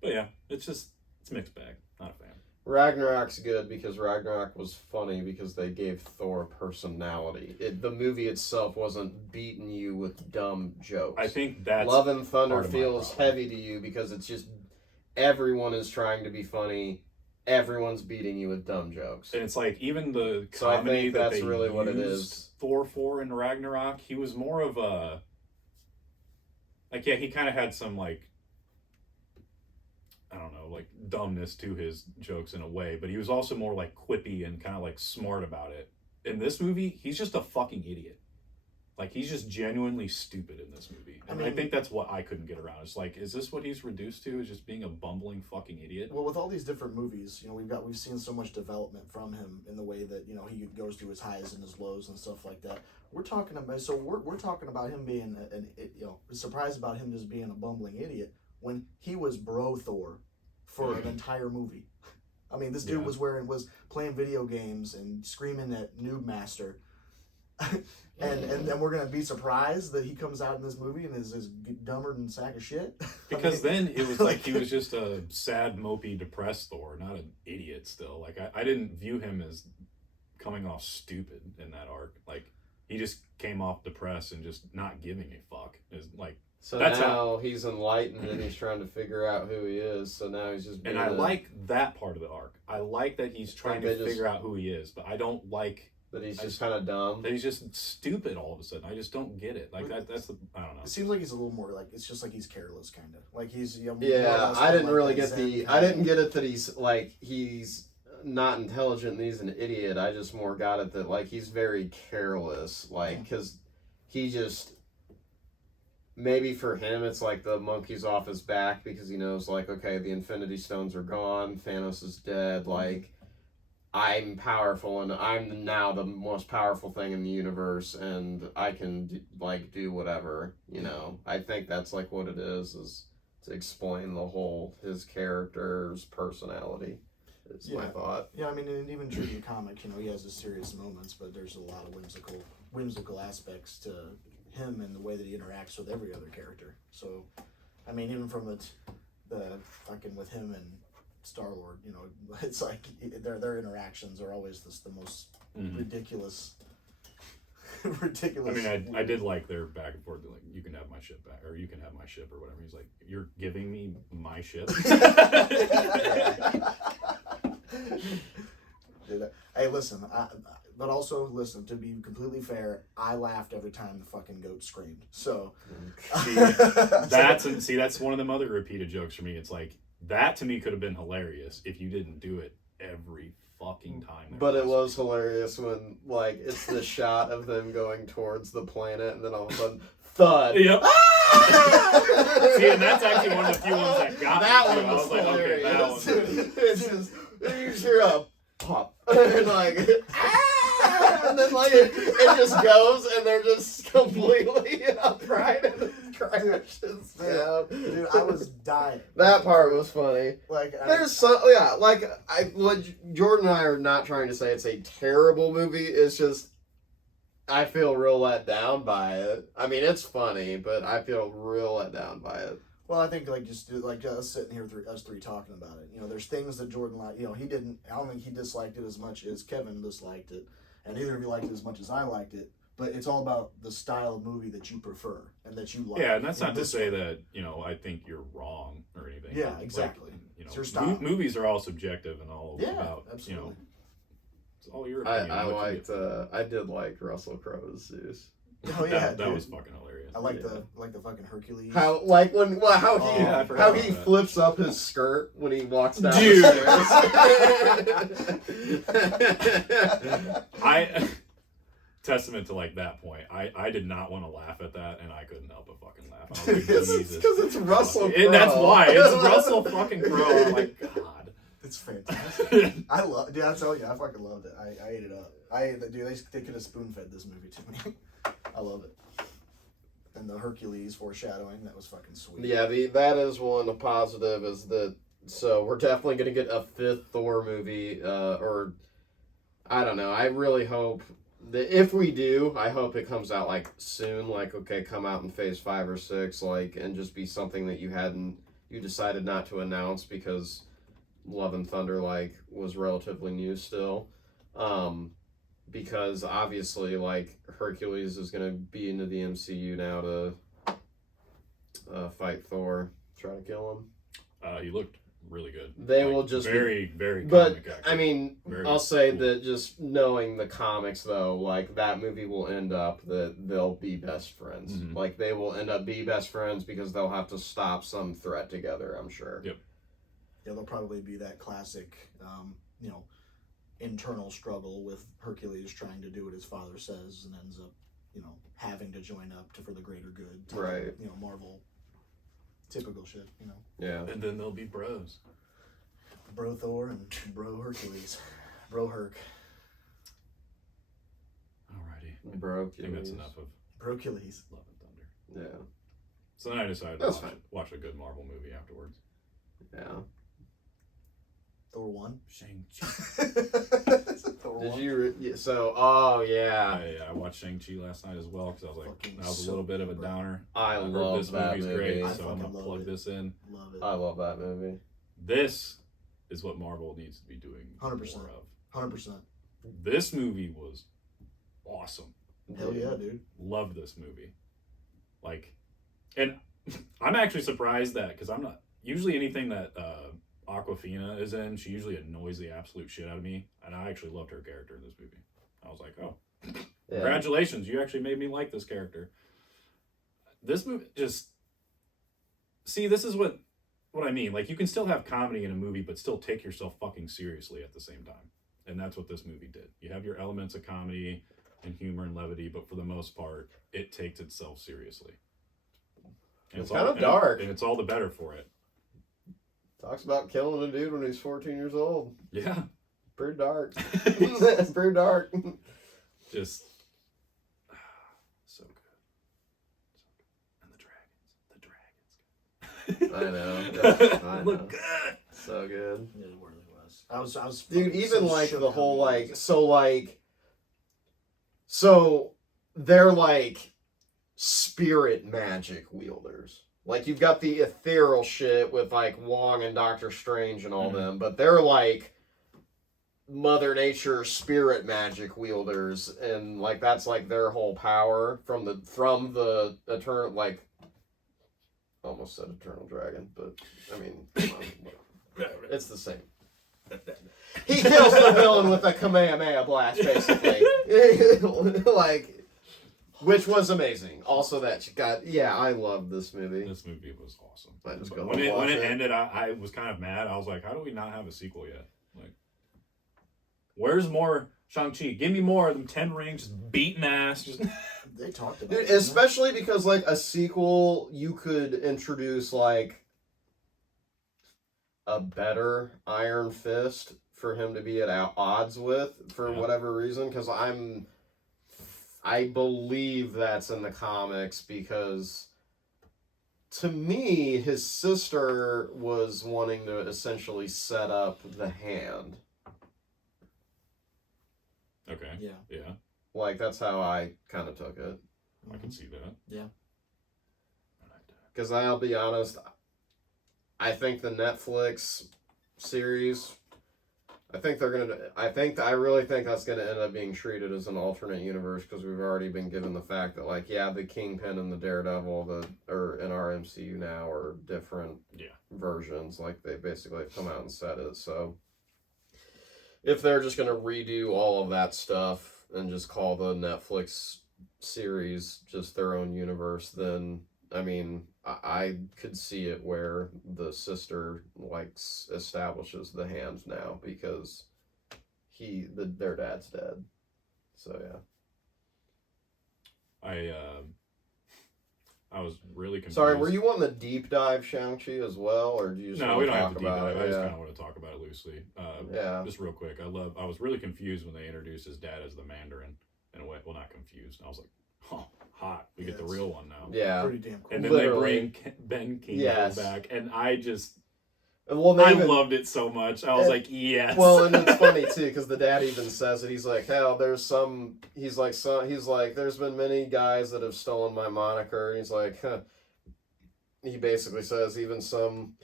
But yeah, it's a mixed bag. Not a fan. Ragnarok's good because Ragnarok was funny because they gave Thor personality. The movie itself wasn't beating you with dumb jokes. I think that's Love and Thunder part of my feels problem. heavy to you because it's just everyone is trying to be funny. Everyone's beating you with dumb jokes. And it's like even the So I comedy think that that's they really what it used is. Thor for in Ragnarok, he was more of a he kind of had some like, I don't know, like dumbness to his jokes in a way, but he was also more like quippy and kind of like smart about it. In this movie, he's just a fucking idiot. Like, he's just genuinely stupid in this movie. And I think that's what I couldn't get around. It's like, is this what he's reduced to? Is just being a bumbling fucking idiot? Well, with all these different movies, we've seen so much development from him in the way that he goes through his highs and his lows and stuff like that. We're talking about him being surprised about him just being a bumbling idiot when he was bro Thor for an entire movie. I mean, this dude was playing video games and screaming at Noob Master. and then we're gonna be surprised that he comes out in this movie and is dumber than a sack of shit. Because then it was like he was just a sad, mopey, depressed Thor, not an idiot still. Like, I didn't view him as coming off stupid in that arc. Like, he just came off depressed and just not giving a fuck. So that's now he's enlightened and he's trying to figure out who he is. So now he's just being and I like that part of the arc. I like that he's trying to figure out who he is, but I don't like that he's just kind of dumb. that he's just stupid all of a sudden. I just don't get it. Like, that's the, I don't know. It seems like he's a little more like, it's just like he's careless, kind of like he's Yeah, I didn't really get I didn't get it that he's not intelligent and he's an idiot. I just more got it that like he's very careless, like because he just. Maybe for him, it's like the monkey's off his back because he knows, like, okay, the Infinity Stones are gone, Thanos is dead, like, I'm powerful and I'm now the most powerful thing in the universe and I can, do whatever, I think that's, like, what it is to explain the whole, his character's personality, is my thought. Yeah, I mean, and even true to the comic, he has his serious moments, but there's a lot of whimsical aspects to him and the way that he interacts with every other character. So, I mean, even from the fucking with him and Star-Lord, it's like their interactions are always the most ridiculous. I mean, I did like their back and forth, like, you can have my ship back, or you can have my ship, or whatever. He's like, you're giving me my ship? Dude, hey, listen. But also listen. To be completely fair, I laughed every time the fucking goat screamed. So See, that's one of them other repeated jokes for me. It's like that to me could have been hilarious if you didn't do it every fucking time. But it was hilarious when, like, it's the shot of them going towards the planet, and then all of a sudden, thud. Yep. Ah! See, and that's actually one of the few ones that got that me. one Too. I was was like, okay, that hilarious. one. It's just, you just hear a pop, and like, ah! And then like it just goes, and they're just completely upright, and it crashes down. dude, I was dying. That part was funny. Like, There's so yeah, like Jordan and I are not trying to say it's a terrible movie. It's just I feel real let down by it. I mean, it's funny, but I feel real let down by it. well, I think like just us sitting here, us three talking about it. You know, there's things that Jordan liked. You know, he didn't. I don't think he disliked it as much as Kevin disliked it, and neither of you liked it as much as I liked it. But it's all about the style of movie that you prefer and that you like. Yeah, and that's You know, not to this say one- that I think you're wrong or anything. Yeah, Like, exactly. you It's your know, style. movies are all subjective and all Yeah, about absolutely. it's all your opinion. I what you liked. get. I did like Russell Crowe's Zeus. Oh yeah, that dude. was fucking hilarious. I like Yeah. the fucking Hercules. How like when how he Oh, yeah, I forgot how about he that. flips up his skirt when he walks down Dude. the stairs. I testament to like that point. I did not want to laugh at that, and I couldn't help but fucking laugh. I was like, It's Jesus. because it's Russell Crowe. And that's why it's Russell fucking Crowe. I'm like, God. It's fantastic. I love, dude. I tell you, I fucking loved it. I ate it up. I ate it, dude. They could have spoon fed this movie to me. I love it. And the Hercules foreshadowing, that was fucking sweet. Yeah, that is one positive is that. So we're definitely gonna get a fifth Thor movie, or I don't know. I really hope that if we do, I hope it comes out like soon. Like okay, come out in phase 5 or 6, like, and just be something that you decided not to announce because Love and Thunder like was relatively new still. Because obviously, like, Hercules is going to be into the MCU now to fight Thor, try to kill him. He looked really good. They Like, will just very, very. But, comic I mean, Very I'll say cool. that just knowing the comics, though, like, that movie will end up that they'll be best friends. Mhm. Like, they will end up be best friends because they'll have to stop some threat together, I'm sure. Yep. Yeah, there'll probably be that classic, internal struggle with Hercules trying to do what his father says and ends up, having to join up for the greater good. type of, Right. Marvel typical shit, Yeah. And then they'll be bros. Bro Thor and Bro Hercules. Bro Herc. Alrighty. Bro, I think that's enough of Hercules. Love and Thunder. Yeah. So then I decided That's to fine. watch a good Marvel movie afterwards. Yeah. Thor 1. Shang-Chi. Thor Did 1. oh, yeah. I watched Shang-Chi last night as well because I was like, Fucking that was a so little bit of a good. downer. I heard love this that movie's movie. great, I so I'm fucking gonna love plug it. this in. Love it. I love that movie. This is what Marvel needs to be doing 100%. more of. 100%. This movie was awesome. Hell yeah, dude. Loved this movie. Like, and I'm actually surprised that because I'm not usually anything that Aquafina is in. She usually annoys the absolute shit out of me, and I actually loved her character in this movie. I was like, oh, Yeah. congratulations, you actually made me like this character. This movie just see. This is what I mean. Like, you can still have comedy in a movie, but still take yourself fucking seriously at the same time, and that's what this movie did. You have your elements of comedy and humor and levity, but for the most part, it takes itself seriously. And It's kind of dark. and it's all the better for it. Talks about killing a dude when he's 14 years old. Yeah, Pretty dark. It's pretty dark. just so good. And the dragons. I know. I Look know. good. So good. It really was. I was Dude, fucking even so like shook the how whole good it like was. so they're like spirit magic wielders. Like you've got the ethereal shit with like Wong and Doctor Strange and all Mhm. them, but they're like Mother Nature spirit magic wielders, and like that's like their whole power from the eternal, like almost said eternal dragon, but I mean come on, whatever. It's the same. he kills the villain with a Kamehameha blast, basically. Like, which was amazing. Also, that she got. Yeah, I love this movie. This movie was awesome. I just go When it watch it. ended, I was kind of mad. I was like, how do we not have a sequel yet? Like, where's more Shang-Chi? Give me more of them 10 rings, just beating ass. Just They talked about Dude, it. didn't especially because like a sequel, you could introduce like a better Iron Fist for him to be at odds with for Yeah. whatever reason. Because I believe that's in the comics because to me, his sister was wanting to essentially set up the Hand. okay, Yeah. yeah, Like that's how I kind of took it. I can see that. Yeah. Because I'll be honest, I think the Netflix series, I really think that's gonna end up being treated as an alternate universe because we've already been given the fact that like the Kingpin and the Daredevil are in our MCU now are different versions. Like they basically have come out and said it. So if they're just gonna redo all of that stuff and just call the Netflix series just their own universe, then I mean I could see it where the sister like establishes the Hand now because their dad's dead. So yeah. I was really confused. Sorry, were you wanting to deep dive Shang-Chi as well, or do you just No, want we to don't talk have to deep about dive. it? I just Yeah. kind of want to talk about it loosely. Yeah. Just real quick. I was really confused when they introduced his dad as the Mandarin. In a way, well, not confused. I was like, oh, hot. We get the Yes. real one now. Yeah. Pretty damn cool. And then Literally. they bring Ben Kingsley Yes. back, and I Well, loved it so much. I was like, yes. Well, and it's funny too because the dad even says it. He's like, "Hell, there's there's been many guys that have stolen my moniker." He's like, huh. He basically says even some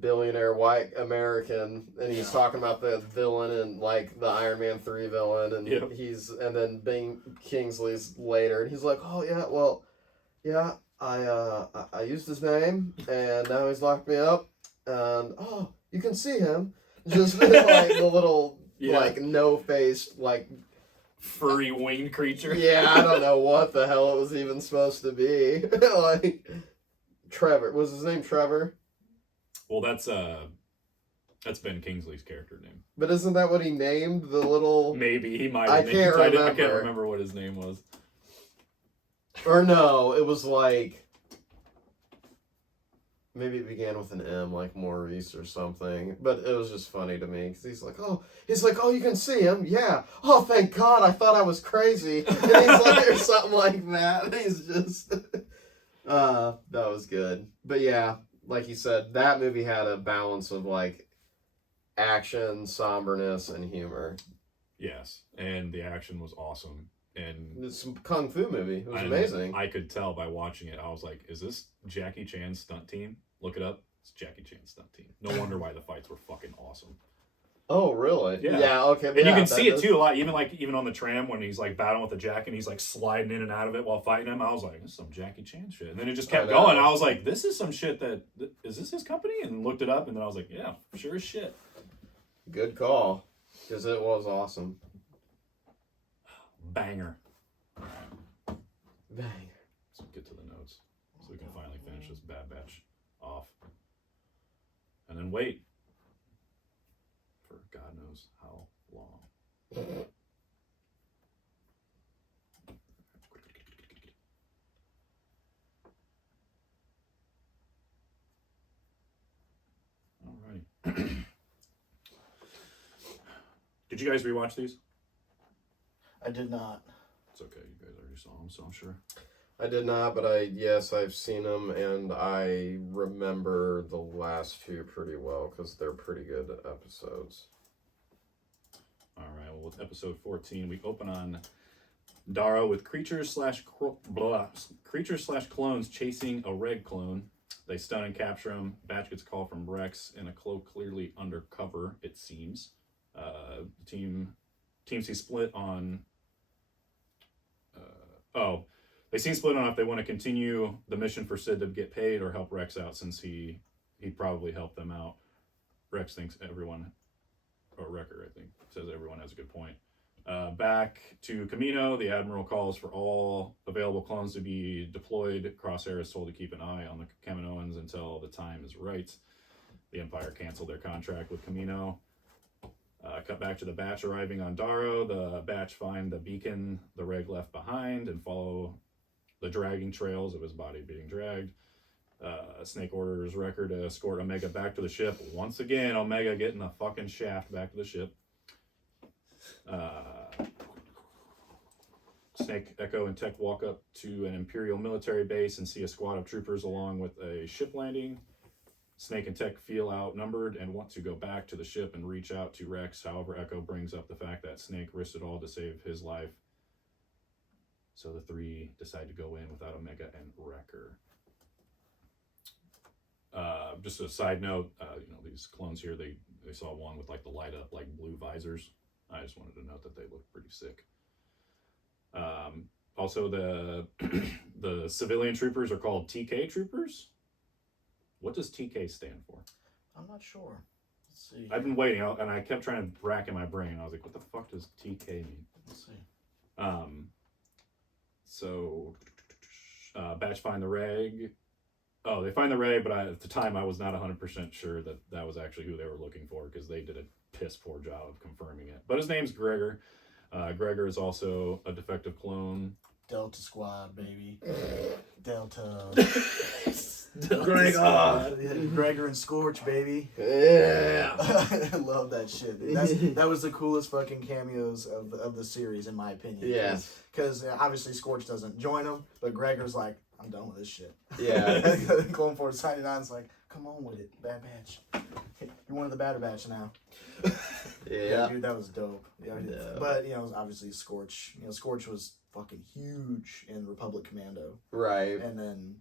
billionaire white American, and he's talking about the villain and like the Iron Man 3 villain, and Yep. and then Ben Kingsley's later, and he's like, "Oh yeah, well, yeah, I used his name, and now he's locked me up." And you can see him, just like the little like no faced like furry winged creature. yeah, I don't know what the hell it was even supposed to be. Like Trevor was his name Trevor, Well, that's Ben Kingsley's character name. but isn't that what he named the little? Maybe he might. I have named can't it. I remember. can't remember what his name was. Or no, it was like maybe it began with an M, like Maurice or something. But it was just funny to me because he's like, oh, you can see him, yeah. Oh, thank God, I thought I was crazy. And he's like, or something like that. He's just, that was good. But yeah, like you said, that movie had a balance of like action, somberness, and humor. Yes, and the action was awesome. And It's a kung fu movie. It was and amazing. I could tell by watching it. I was like, "Is this Jackie Chan's stunt team?" Look it up. It's Jackie Chan's stunt team. No wonder why the fights were fucking awesome. Oh, really? Yeah. Okay. And you can see it too a lot. Even on the tram when he's like battling with the Jack and he's like sliding in and out of it while fighting him. I was like, "This is some Jackie Chan shit." And then it just kept I know. going. I was like, "This is some shit is this his company?" And looked it up, and then I was like, "Yeah, sure as shit." Good call, because it was awesome. Banger. Bang. Let's get to the notes so we can finally finish this Bad Batch off. And then wait for God knows how long. Alrighty. Did you guys rewatch these? I did not. It's okay, you guys already saw them, so I'm sure. I did not, but I've seen them, and I remember the last two pretty well because they're pretty good episodes. All right. Well, with episode 14, we open on Dara with creatures slash clones chasing a Reg clone. They stun and capture him. Batch gets a call from Rex in a cloak clearly undercover, it seems. Team seems split on. They seem split on if they want to continue the mission for Sid to get paid or help Rex out since he'd probably help them out. Rex thinks everyone Wrecker, I think. Says everyone has a good point. Back to Camino, the Admiral calls for all available clones to be deployed. Crosshair is told to keep an eye on the Kaminoans until the time is right. The Empire canceled their contract with Camino. Cut back to the Batch arriving on Daro. The Batch find the beacon the Reg left behind and follow the dragging trails of his body being dragged. Snake orders Wrecker to escort Omega back to the ship. Once again, Omega getting the fucking shaft back to the ship. Snake, Echo, and Tech walk up to an Imperial military base and see a squad of troopers along with a ship landing. Snake and Tech feel outnumbered and want to go back to the ship and reach out to Rex. However, Echo brings up the fact that Snake risked it all to save his life. So the three decide to go in without Omega and Wrecker. Just a side note, these clones here, they saw one with like the light up like blue visors. I just wanted to note that they look pretty sick. Also, the civilian troopers are called TK troopers. What does TK stand for? I'm not sure. Let's see. I've been waiting, and I kept trying to rack in my brain. I was like, what the fuck does TK mean? Let's see. Batch find the Reg. Oh, they find the Reg, but at the time I was not 100% sure that was actually who they were looking for, because they did a piss poor job of confirming it. But his name's Gregor. Gregor is also a defective clone. Delta Squad, baby. Delta. Gregor and Scorch, baby. Yeah. I love that shit. That was the coolest fucking cameos of the series, in my opinion. Yeah. Because obviously Scorch doesn't join them, but Gregor's like, I'm done with this shit. Yeah. Clone Force 99's like, come on with it, Bad Batch. You're one of the Bad Batch now. Yeah. Dude, that was dope. Yeah. But, obviously Scorch. Scorch was fucking huge in Republic Commando. Right. And then,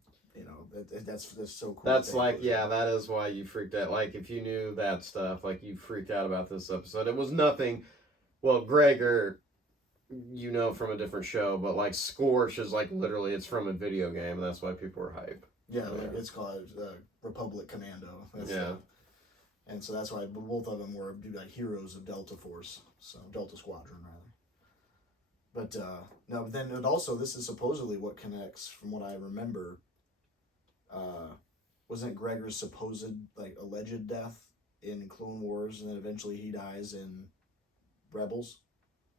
that's so cool. That's like, that is why you freaked out. Like, if you knew that stuff, like, you freaked out about this episode. It was nothing. Well, Gregor, from a different show, but, like, Scorch is, like, literally, it's from a video game, and that's why people were hype. Yeah, like, it's called Republic Commando. Yeah. And so that's why both of them were, like, heroes of Delta Force. So, Delta Squadron, rather. But, no, then, and also, this is supposedly what connects, from what I remember, wasn't Gregor's supposed, like, alleged death in Clone Wars, and then eventually he dies in Rebels?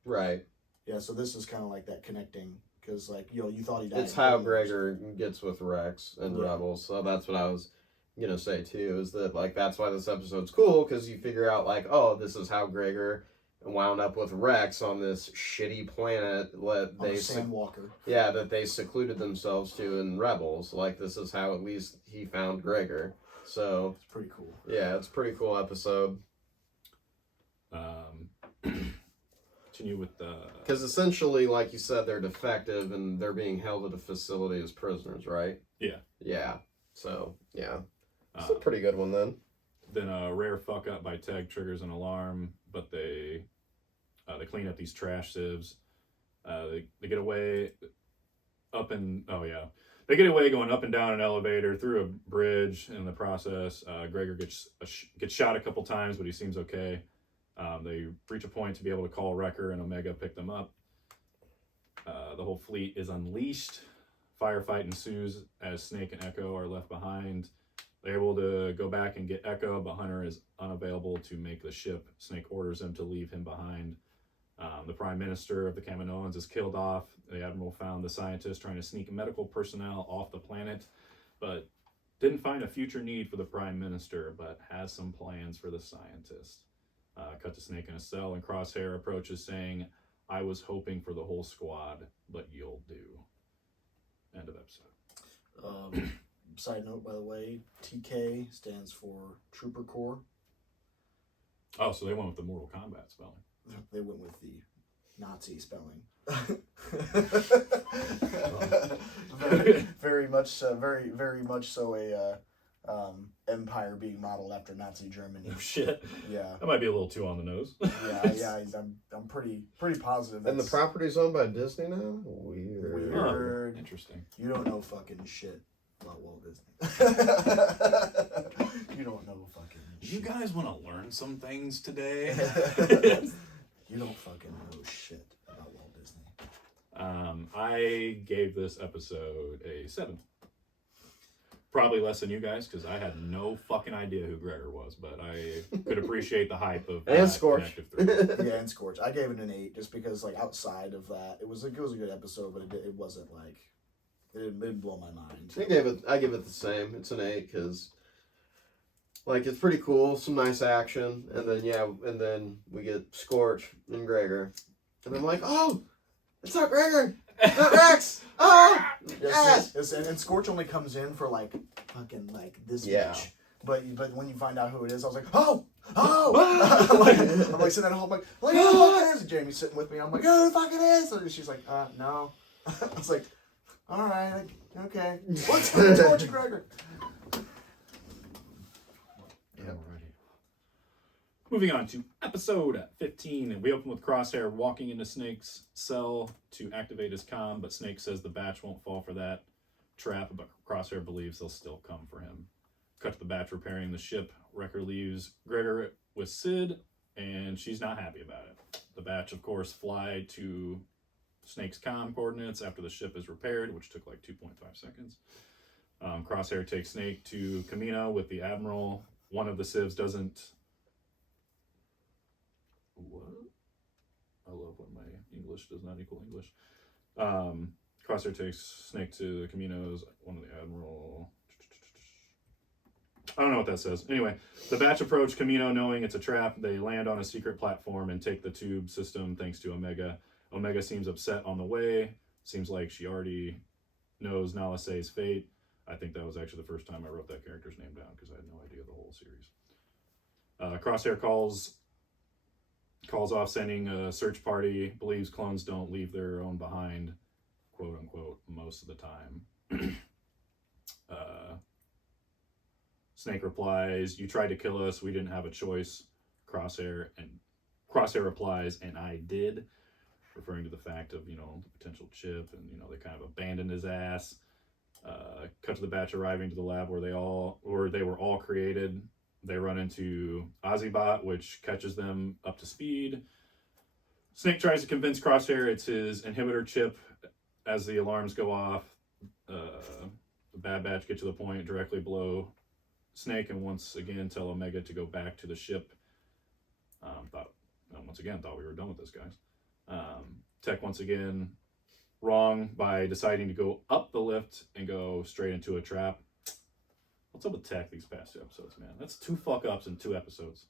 Right. Yeah, so this is kind of like that connecting, because, like, you thought he died. It's how Gregor gets with Rex and Yeah. Rebels, so that's what I was gonna say, too, is that, like, that's why this episode's cool, because you figure out, like, oh, this is how Gregor wound up with Rex on this shitty planet Sandwalker. that they secluded themselves to in Rebels. Like, this is how at least he found Gregor. So It's pretty cool. yeah, it's a pretty cool episode. Continue with the... Because essentially, like you said, they're defective and they're being held at a facility as prisoners, right? Yeah. Yeah. So, yeah. It's a pretty good one then. Then a rare fuck up by Teg triggers an alarm, but they clean up these trash sieves. They get away they get away going up and down an elevator, through a bridge. In the process, Gregor gets shot a couple times, but he seems okay. They reach a point to be able to call Wrecker and Omega pick them up. The whole fleet is unleashed. Firefight ensues as Snake and Echo are left behind. They're able to go back and get Echo, but Hunter is unavailable to make the ship. Snake orders him to leave him behind. The Prime Minister of the Kaminoans is killed off. The Admiral found the scientists trying to sneak medical personnel off the planet, but didn't find a future need for the Prime Minister, but has some plans for the scientist. Cut to Snake in a cell, and Crosshair approaches saying, I was hoping for the whole squad, but you'll do. End of episode. Side note, by the way, TK stands for Trooper Corps. Oh, so they went with the Mortal Kombat spelling. They went with the Nazi spelling. very much so a empire being modeled after Nazi Germany. Oh shit. Yeah. That might be a little too on the nose. Yeah. I'm pretty positive. And the property's owned by Disney now? Weird. Weird. Interesting. You don't know fucking shit. about Walt Disney. You don't know fucking You shit. guys want to learn some things today? You don't fucking know shit about Walt Disney. I gave this episode a 7. Probably less than you guys because I had no fucking idea who Gregor was, but I could appreciate the hype of And Scorch. Connective Three. Yeah, and Scorch. I gave it an 8 just because, like, outside of that, it was a good episode, but it wasn't like it didn't blow my mind. I give it the same. It's an 8 because, like, it's pretty cool. Some nice action, and then we get Scorch and Gregor, and I'm like, oh, it's not Gregor, not Rex. Oh, yes. And Scorch only comes in for like fucking like this Yeah. much. But when you find out who it is, I was like, oh. I'm like sitting at home, like, who the fuck it is? And Jamie's sitting with me. I'm like, who the fuck it is? And she's like, no. I was like, all right, like, okay. What's Scorch and Gregor? Alrighty. Moving on to episode 15, and we open with Crosshair walking into Snake's cell to activate his comm, but Snake says the Batch won't fall for that trap, but Crosshair believes they'll still come for him. Cut to the Batch repairing the ship. Wrecker leaves Gregor with Sid, and she's not happy about it. The Batch, of course, fly to Snake's comm coordinates after the ship is repaired, which took like 2.5 seconds. Crosshair takes Snake to Camino with the Admiral. One of the civs doesn't... What? I love when my English does not equal English. Crosshair takes Snake to the Caminos. One of the Admiral... I don't know what that says. Anyway, the Batch approach Camino knowing it's a trap. They land on a secret platform and take the tube system thanks to Omega. Omega seems upset on the way. Seems like she already knows Nala Se's fate. I think that was actually the first time I wrote that character's name down because I had no idea the whole series. Crosshair calls off sending a search party, believes clones don't leave their own behind, quote unquote, most of the time. Snake replies, "You tried to kill us, we didn't have a choice." Crosshair replies, "And I did," referring to the fact of, the potential chip, and, they kind of abandoned his ass. Cut to the Batch arriving to the lab where they were all created. They run into Ozybot, which catches them up to speed. Snake tries to convince Crosshair it's his inhibitor chip. As the alarms go off, the Bad Batch get to the point directly below Snake and once again tell Omega to go back to the ship. Thought we were done with this, guys. Tech once again wrong by deciding to go up the lift and go straight into a trap. What's up with Tech these past 2 episodes, man? That's 2 fuck-ups in 2 episodes.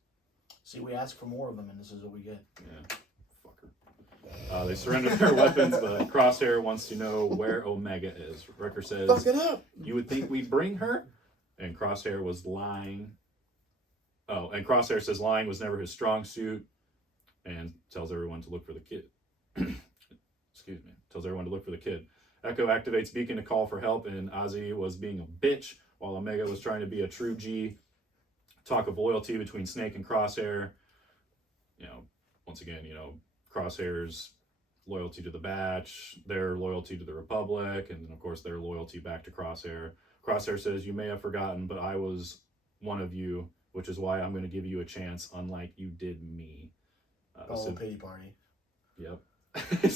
See, we asked for more of them, and this is what we get. Yeah, fucker. They surrender their weapons, but Crosshair wants to know where Omega is. Wrecker says, Fuck it up! "You would think we'd bring her?" And Crosshair was lying. Oh, and Crosshair says lying was never his strong suit, and tells everyone to look for the kid. Excuse me. Tells everyone to look for the kid. Echo activates Beacon to call for help, and Ozzy was being a bitch, while Omega was trying to be a true G. Talk of loyalty between Snake and Crosshair. Once again, Crosshair's loyalty to the Batch, their loyalty to the Republic, and then, of course, their loyalty back to Crosshair. Crosshair says, "You may have forgotten, but I was one of you, which is why I'm going to give you a chance, unlike you did me." Pity party. Yep. Pity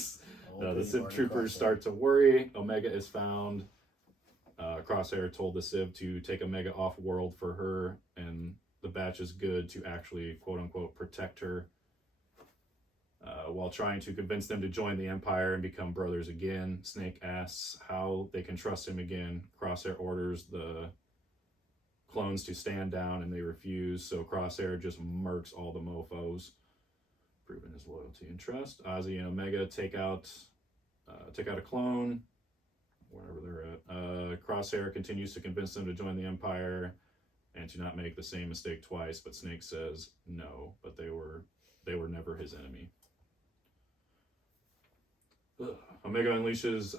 The Civ party, troopers Crosshair. start to worry. Omega is found. Crosshair told the Civ to take Omega off world for her, and the Batch is good to actually, quote unquote, protect her. While trying to convince them to join the Empire and become brothers again, Snake asks how they can trust him again. Crosshair orders the clones to stand down, and they refuse, so Crosshair just murks all the mofos, proving his loyalty and trust. Ozzy and Omega take out a clone, wherever they're at. Crosshair continues to convince them to join the Empire and to not make the same mistake twice, but Snake says no, but they were never his enemy. Omega unleashes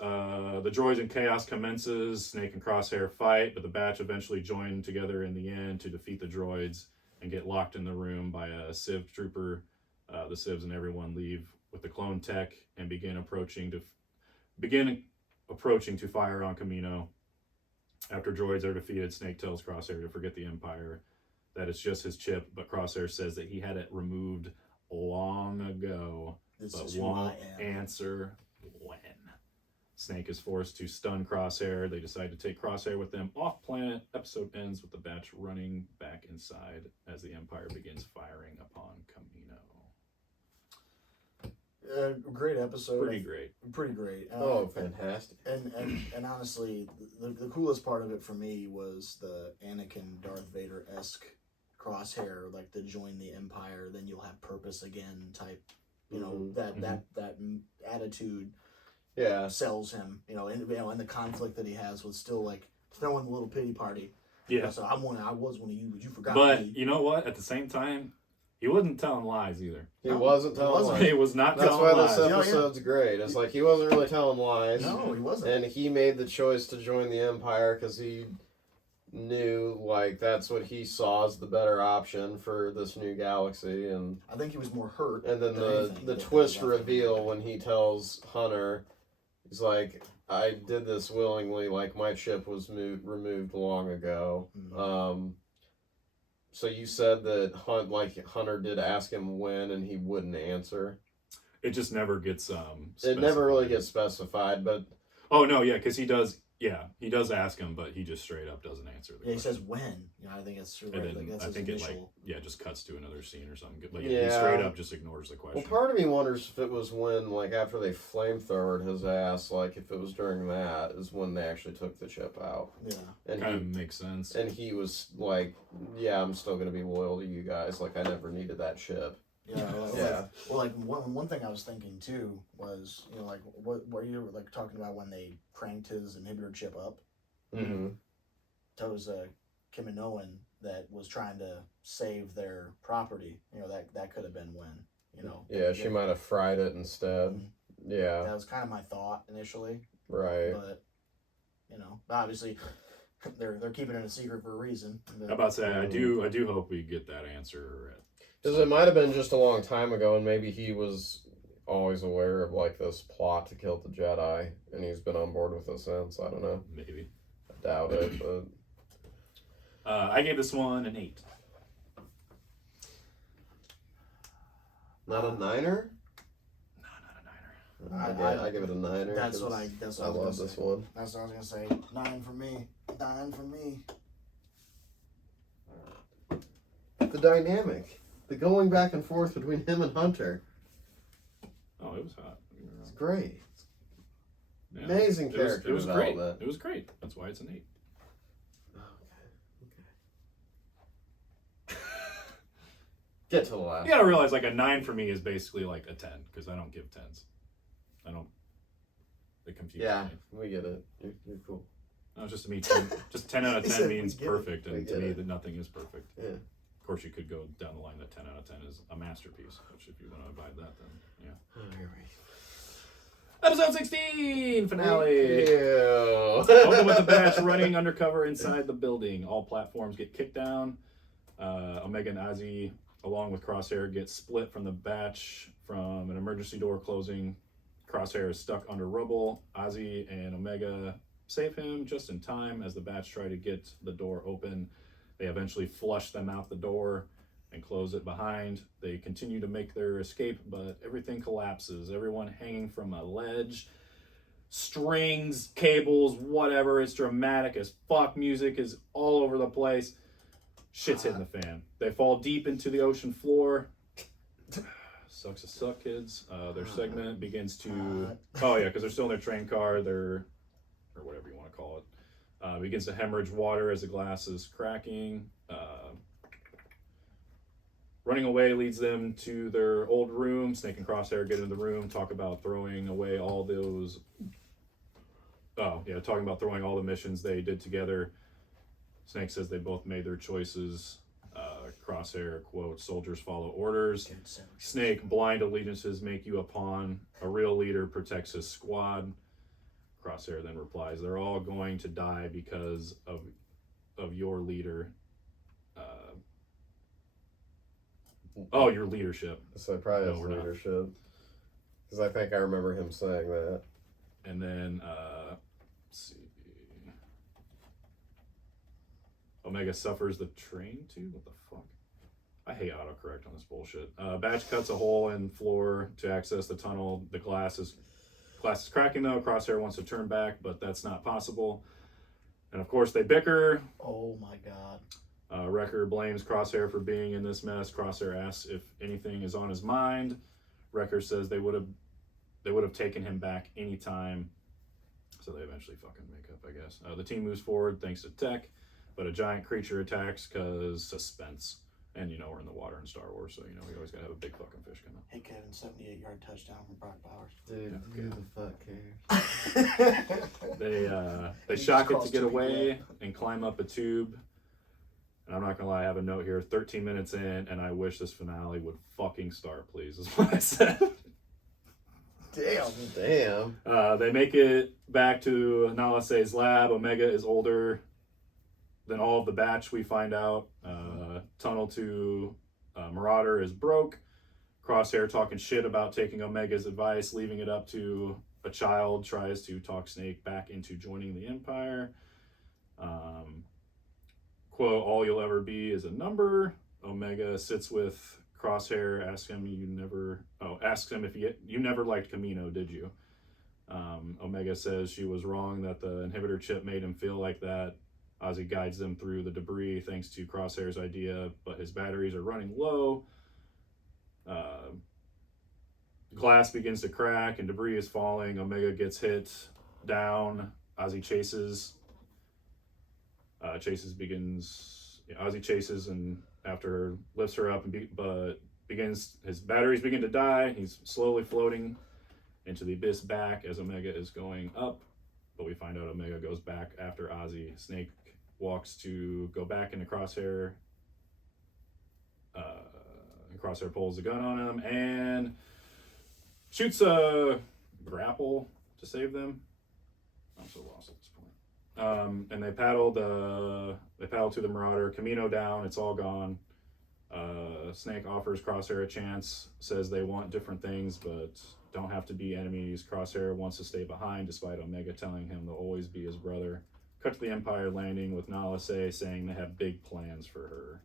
the droids and chaos commences. Snake and Crosshair fight, but the Batch eventually join together in the end to defeat the droids and get locked in the room by a Civ trooper. The Civs and everyone leave with the clone tech and begin approaching to fire on Camino. After droids are defeated, Snake tells Crosshair to forget the Empire, that it's just his chip, but Crosshair says that he had it removed long ago, This but is who won't I am. answer when. Snake is forced to stun Crosshair. They decide to take Crosshair with them off planet. Episode ends with the batch running back inside as the Empire begins firing upon Kamino. Great episode. Pretty great. Pretty great. Oh, fantastic. And honestly, the coolest part of it for me was the Anakin Darth Vader esque Crosshair, like to join the Empire, then you'll have purpose again type. You know, Mhm. that attitude Yeah. sells him. And the conflict that he has with still like throwing the little pity party. Yeah. So I was one of you, but you forgot But me. you know what? At the same time, he wasn't telling lies either. He No, wasn't he telling wasn't. lies. He was not That's telling why lies. this episode's great. It's like he wasn't really telling lies. No, he wasn't. And he made the choice to join the Empire because he knew, like, that's what he saw as the better option for this new galaxy. And I think he was more hurt. then than anything the that twist he left reveal him. when he tells Hunter, he's like, I did this willingly, like, my chip was removed long ago. Mhm. So you said that Hunter did ask him when and he wouldn't answer. It just never gets It never really specified. gets specified, but Oh no, yeah, because he does ask him, but he just straight up doesn't answer the Yeah, he question. says when. I think it's right. And Like then that's I his think it initial. just cuts to another scene or something. But he Yeah. straight up just ignores the question. well, part of me wonders if it was when, like, after they flamethrowered his ass, like, if it was during that is when they actually took the chip out, Yeah. and Kind of makes sense. he was like, yeah, I'm still gonna be loyal to you guys. Like, I never needed that chip. Yeah. Yeah. Like one thing I was thinking too was like what you were like talking about when they cranked his inhibitor chip up. Mm-hmm. That was Kaminoan that was trying to save their property. That could have been when. Yeah, she might have fried it instead. Mhm. Yeah, That was kind of my thought initially, right. but obviously they're keeping it a secret for a reason. I'm about to say I do hope we get that answer. Because it might have been just a long time ago, and maybe he was always aware of, like, this plot to kill the Jedi, and he's been on board with it since. I don't know. Maybe. I doubt it, but I gave this one an 8. not a niner. No, not a 9er. I give it a niner. That's 'cause what I I was love gonna this say. one. That's what I was gonna say. 9 for me. 9 for me. The dynamic, the going back and forth between him and Hunter, Oh, it was hot. it's great. Yeah. Amazing It was character great. development. It was great. That's why it's an 8. Get to the last. You gotta realize, like, a 9 for me is basically like a 10 because I don't give 10s. I don't. They confuse Yeah, me. we get it. You're cool. No, just to me, 10 out of He 10 said we means get it. perfect, We and to get me, it. that nothing is perfect. Yeah. Of course, you could go down the line that 10 out of 10 is a masterpiece, which if you want to abide that, then yeah. Oh, here we Episode 16 finale. Ew. Open with the batch running undercover inside the building. All platforms get kicked down. Omega and Ozzy, along with Crosshair, get split from the batch from an emergency door closing. Crosshair is stuck under rubble. Ozzy and Omega save him just in time as the batch try to get the door open. They eventually flush them out the door and close it behind. They continue to make their escape, but everything collapses. Everyone hanging from a ledge. Strings, cables, whatever. It's dramatic as fuck. Music is all over the place. Shit's hitting the fan. They fall deep into the ocean floor. Sucks to suck, kids. Their segment begins to... Oh, yeah, because they're still in their train car. Or whatever you want to call it. Begins to hemorrhage water as the glass is cracking. Running away leads them to their old room. Snake and Crosshair get in the room, talk about throwing away all those... Oh, yeah, talking about throwing all the missions they did together. Snake says they both made their choices. Crosshair, quote, soldiers follow orders. Snake, blind allegiances make you a pawn. A real leader protects his squad. Crosshair then replies, they're all going to die because of your leader. Your leadership. So probably No, his we're not. leadership. Because I think I remember him saying that. And then, let's see. Omega suffers the train too. What the fuck? I hate autocorrect on this bullshit. Batch cuts a hole in floor to access the tunnel. The glass is cracking though. Crosshair wants to turn back, but that's not possible. And of course they bicker. Oh my god. Wrecker blames Crosshair for being in this mess. Crosshair asks if anything is on his mind. Wrecker says they would have taken him back anytime. So they eventually fucking make up, I guess. The team moves forward thanks to tech, but a giant creature attacks because suspense. And we're in the water in Star Wars, so we always gotta have a big fucking fish come up. Hey Kevin, 78-yard touchdown from Brock Bowers. Dude, Yeah, who the fuck cares? They shock it to get away and climb up a tube. And I'm not gonna lie, I have a note here. 13 minutes in, and I wish this finale would fucking start, please. Is what I said. Damn. They make it back to Nala Se's lab. Omega is older than all of the batch, we find out. Tunnel to Marauder is broke. Crosshair talking shit about taking Omega's advice, leaving it up to a child, tries to talk Snake back into joining the Empire. Quote, all you'll ever be is a number. Omega sits with Crosshair, asks him if you never liked Kamino, did you? Omega says she was wrong, that the inhibitor chip made him feel like that. Ozzy guides them through the debris thanks to Crosshair's idea, but his batteries are running low. Glass begins to crack and debris is falling. Omega gets hit down. Ozzy chases. Ozzy chases and after lifts her up but his batteries begin to die. He's slowly floating into the abyss back as Omega is going up, but we find out Omega goes back after Ozzy. Snake walks to go back into Crosshair. And Crosshair pulls a gun on him and shoots a grapple to save them. I'm so lost at this point. And they paddle to the Marauder. Kamino down. It's all gone. Snake offers Crosshair a chance. Says they want different things, but don't have to be enemies. Crosshair wants to stay behind, despite Omega telling him they'll always be his brother. Cut to the Empire landing with Nala Se saying they have big plans for her.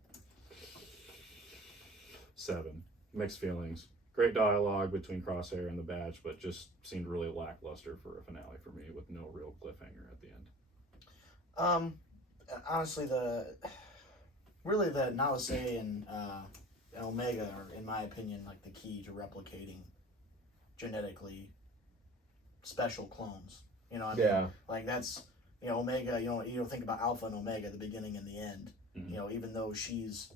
7. Mixed feelings. Great dialogue between Crosshair and the Badge, but just seemed really lackluster for a finale for me with no real cliffhanger at the end. Honestly, the Nala Se and Omega are, in my opinion, like the key to replicating genetically special clones. You know what I mean? Yeah. Like that's, Omega, you think about Alpha and Omega, the beginning and the end. Mm-hmm. Even though she's...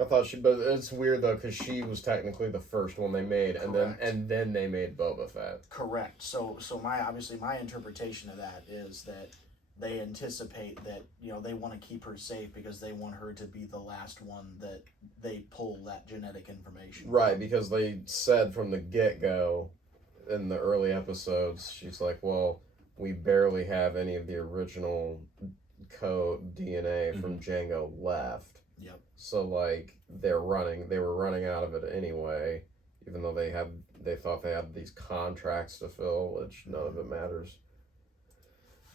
I thought but it's weird though, because she was technically the first one they made, Correct. and then they made Boba Fett. Correct. So my interpretation of that is that they anticipate that, they want to keep her safe because they want her to be the last one that they pull that genetic information. Right, because they said from the get-go in the early episodes, she's like, well, we barely have any of the original code DNA from Jango left. Yep. So they were running out of it anyway, even though they thought they had these contracts to fill, which none of it matters.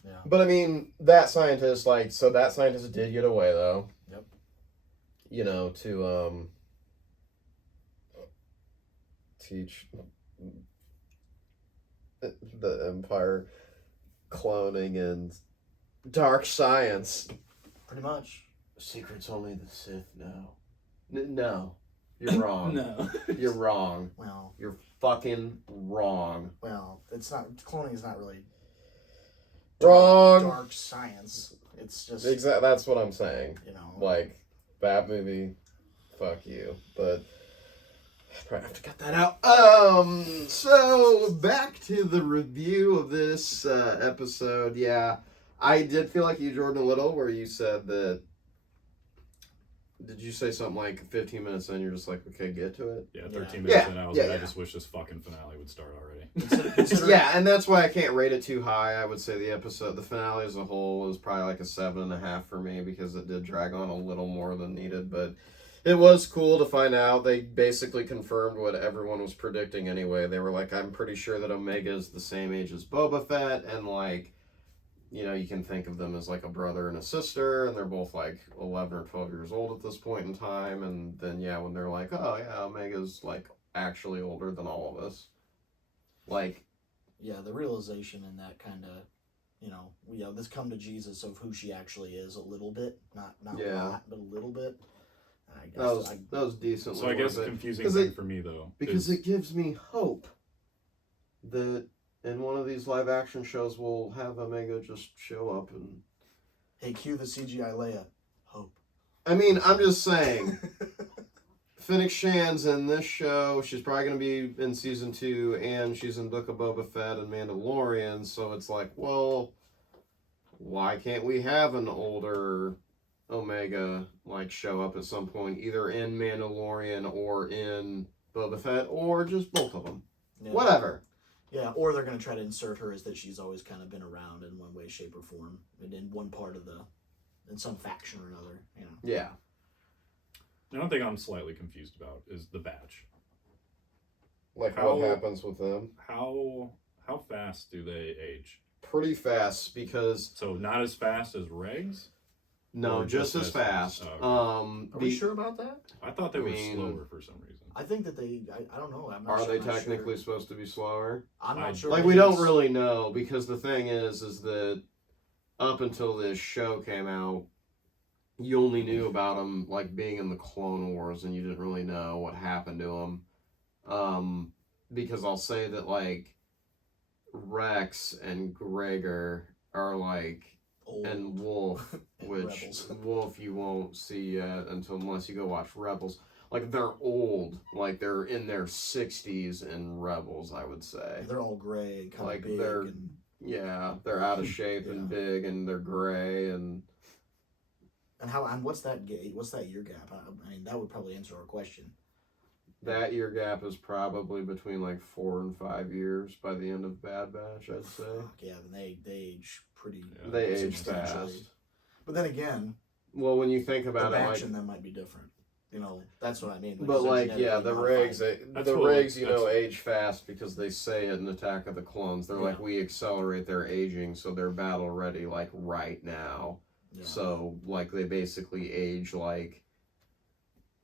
Yeah. But I mean, that scientist did get away though. Yep. To teach the Empire cloning and dark science. Pretty much. Secrets only the Sith know. No. You're wrong. No. You're wrong. Well, You're fucking wrong. it's not, cloning is not really Wrong. dark science. It's just, Exactly. That's what I'm saying. Like, That movie, fuck you. But I probably have to cut that out. So back to the review of this episode. Yeah, I did feel like you, Jordan, a little, where you said that. Did you say something like 15 minutes in, you're just like, okay, get to it? Yeah, 13 Yeah. minutes in, I was Yeah. I just wish this fucking finale would start already. Yeah, and that's why I can't rate it too high. I would say the finale as a whole is probably like a 7.5 for me, because it did drag on a little more than needed, but it was cool to find out. They basically confirmed what everyone was predicting anyway. They were like, I'm pretty sure that Omega is the same age as Boba Fett, and you know, you can think of them as like a brother and a sister, and they're both like 11 or 12 years old at this point in time. And then, yeah, when they're like, oh, yeah, Omega's like actually older than all of us. Like, yeah, the realization in that kind of, this come to Jesus of who she actually is a little bit, not a lot, but a little bit. I guess that was decent. So I guess the confusing thing for me though, because it gives me hope that in one of these live action shows we'll have Omega just show up and. Hey, cue the CGI Leia. Hope. I mean, I'm just saying. Fennec Shan's in this show. She's probably going to be in season 2, and she's in Book of Boba Fett and Mandalorian. So it's like, well, why can't we have an older Omega like show up at some point, either in Mandalorian or in Boba Fett, or just both of them? Yeah. Whatever. Yeah, or they're going to try to insert her as that she's always kind of been around in one way, shape, or form, and in one part of in some faction or another. Yeah. The only thing I'm slightly confused about is the badge. Like what happens with them? How fast do they age? Pretty fast, because... So not as fast as Regs? No, just as fast. Are we sure about that? I thought they were slower for some reason. I think that I don't know. I'm not Are sure, they technically supposed to be slower? I'm not sure. Like, we don't really know, because the thing is that up until this show came out, you only knew about them like being in the Clone Wars, and you didn't really know what happened to them. Because I'll say that like Rex and Gregor are like old. And Wolf, which Wolf you won't see yet unless you go watch Rebels. Like, they're old, like they're in their 60s in Rebels, I would say. They're all gray and kind of big. They're out of shape and big, and they're gray and. And what's that year gap? I mean, that would probably answer our question. That year gap is probably between like 4 and 5 years by the end of Bad Batch, I'd say. Yeah, then they age pretty. Yeah. They age fast. But then again, well, when you think about the it, batch in them might be different. That's what I mean. But like, yeah, the Regs, age fast because they say it in Attack of the Clones. They're like, we accelerate their aging, so they're battle ready like right now. Yeah. So, like, they basically age, like,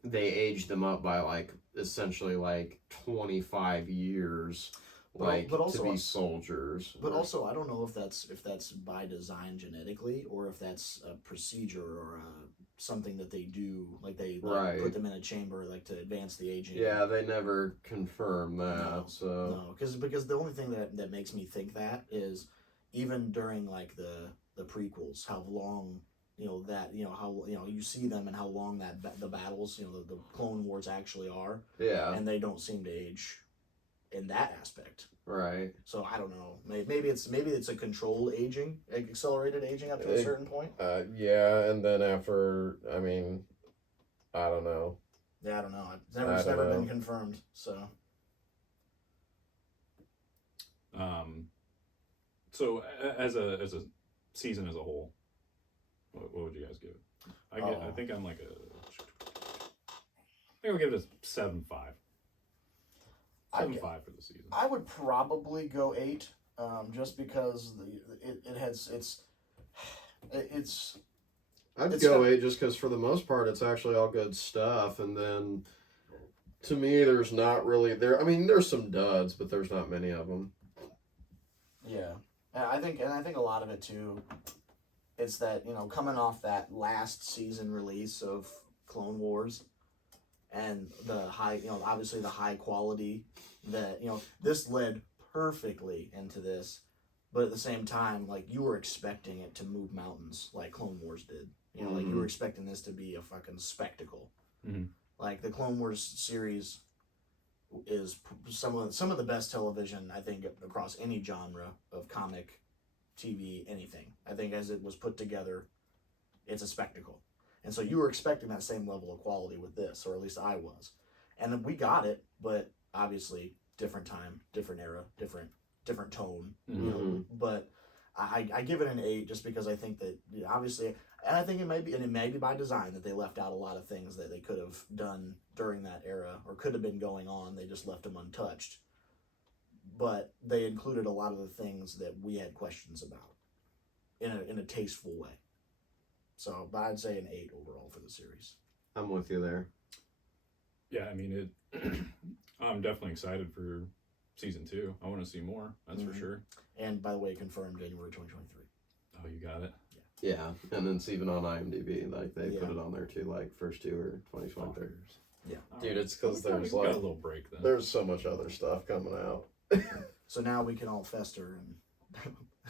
they age them up by, like, essentially, like, 25 years, like, but also, to be soldiers. But also, I don't know if that's by design genetically, or if that's a procedure or something that they do, like, they put them in a chamber, like, to advance the aging. Yeah, they never confirm that, No, because the only thing that makes me think that is, even during, like, the prequels, how long how you see them and how long the battles, the Clone Wars actually are. Yeah. And they don't seem to age in that aspect. Right. So I don't know. Maybe it's a controlled aging, accelerated aging up to a certain point. Yeah, and then after, I mean, I don't know. Yeah, I don't know. It's never been confirmed. So. So as a season as a whole, what would you guys give it? I think I'm like I think I'll give it a 7.5. 7.5 for the season. I would probably go 8, just because I'd go 8 just because for the most part it's actually all good stuff, and then to me there's not really I mean, there's some duds, but there's not many of them. Yeah. I think a lot of it too, it's that, coming off that last season release of Clone Wars and the high, obviously the high quality that, this led perfectly into this, but at the same time, like, you were expecting it to move mountains like Clone Wars did. Like, you were expecting this to be a fucking spectacle. Mm-hmm. Like, the Clone Wars series is some of the best television, I think, across any genre of comic, TV, anything. I think as it was put together, it's a spectacle. And so you were expecting that same level of quality with this, or at least I was. And we got it, but obviously different time, different era, different tone. Mm-hmm. But I give it an 8 just because I think that, obviously, and I think it may be by design that they left out a lot of things that they could have done during that era or could have been going on. They just left them untouched. But they included a lot of the things that we had questions about. in a tasteful way. So, but I'd say an 8 overall for the series. I'm with you there. Yeah, I mean it. I'm definitely excited for season 2. I want to see more. That's for sure. And by the way, confirmed January 2023. Oh, you got it. Yeah, and it's even on IMDb. Like they Yeah. put it on there too. Like first 2 or 2023. Yeah. Dude, it's because we there's got like a little break then. there's so much other stuff coming out. So now we can all fester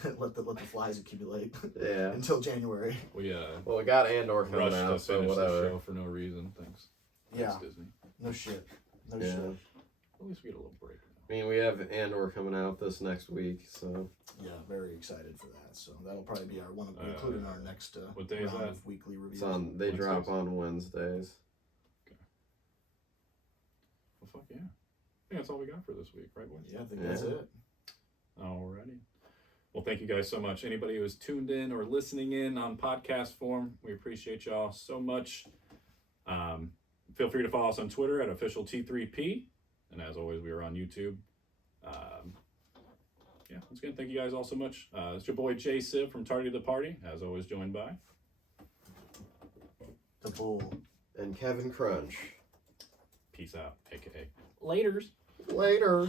and let the flies accumulate Yeah. until January. We Well, we got Andor coming rushed to out, so finish the whatever. show for no reason. Thanks. Yeah. Thanks, Disney. No shit. No Yeah. shit. At least we get a little break. I mean, we have Andor coming out this next week, so Yeah, very excited for that. So that'll probably be our one, including our next what day is round that? of weekly reviews. it's on. They drop on Wednesdays. Well, fuck yeah. I think that's all we got for this week, right, boys? Yeah, I think that's Yeah. it. Alrighty. Well, thank you guys so much. Anybody who is tuned in or listening in on podcast form, we appreciate y'all so much. Feel free to follow us on Twitter at officialT3P. And as always, we are on YouTube. Yeah, once again, thank you guys all so much. It's your boy Jay Siv from Tardy to the Party, as always, joined by The Bull. And Kevin Crunch. Peace out, aka Laters. Later.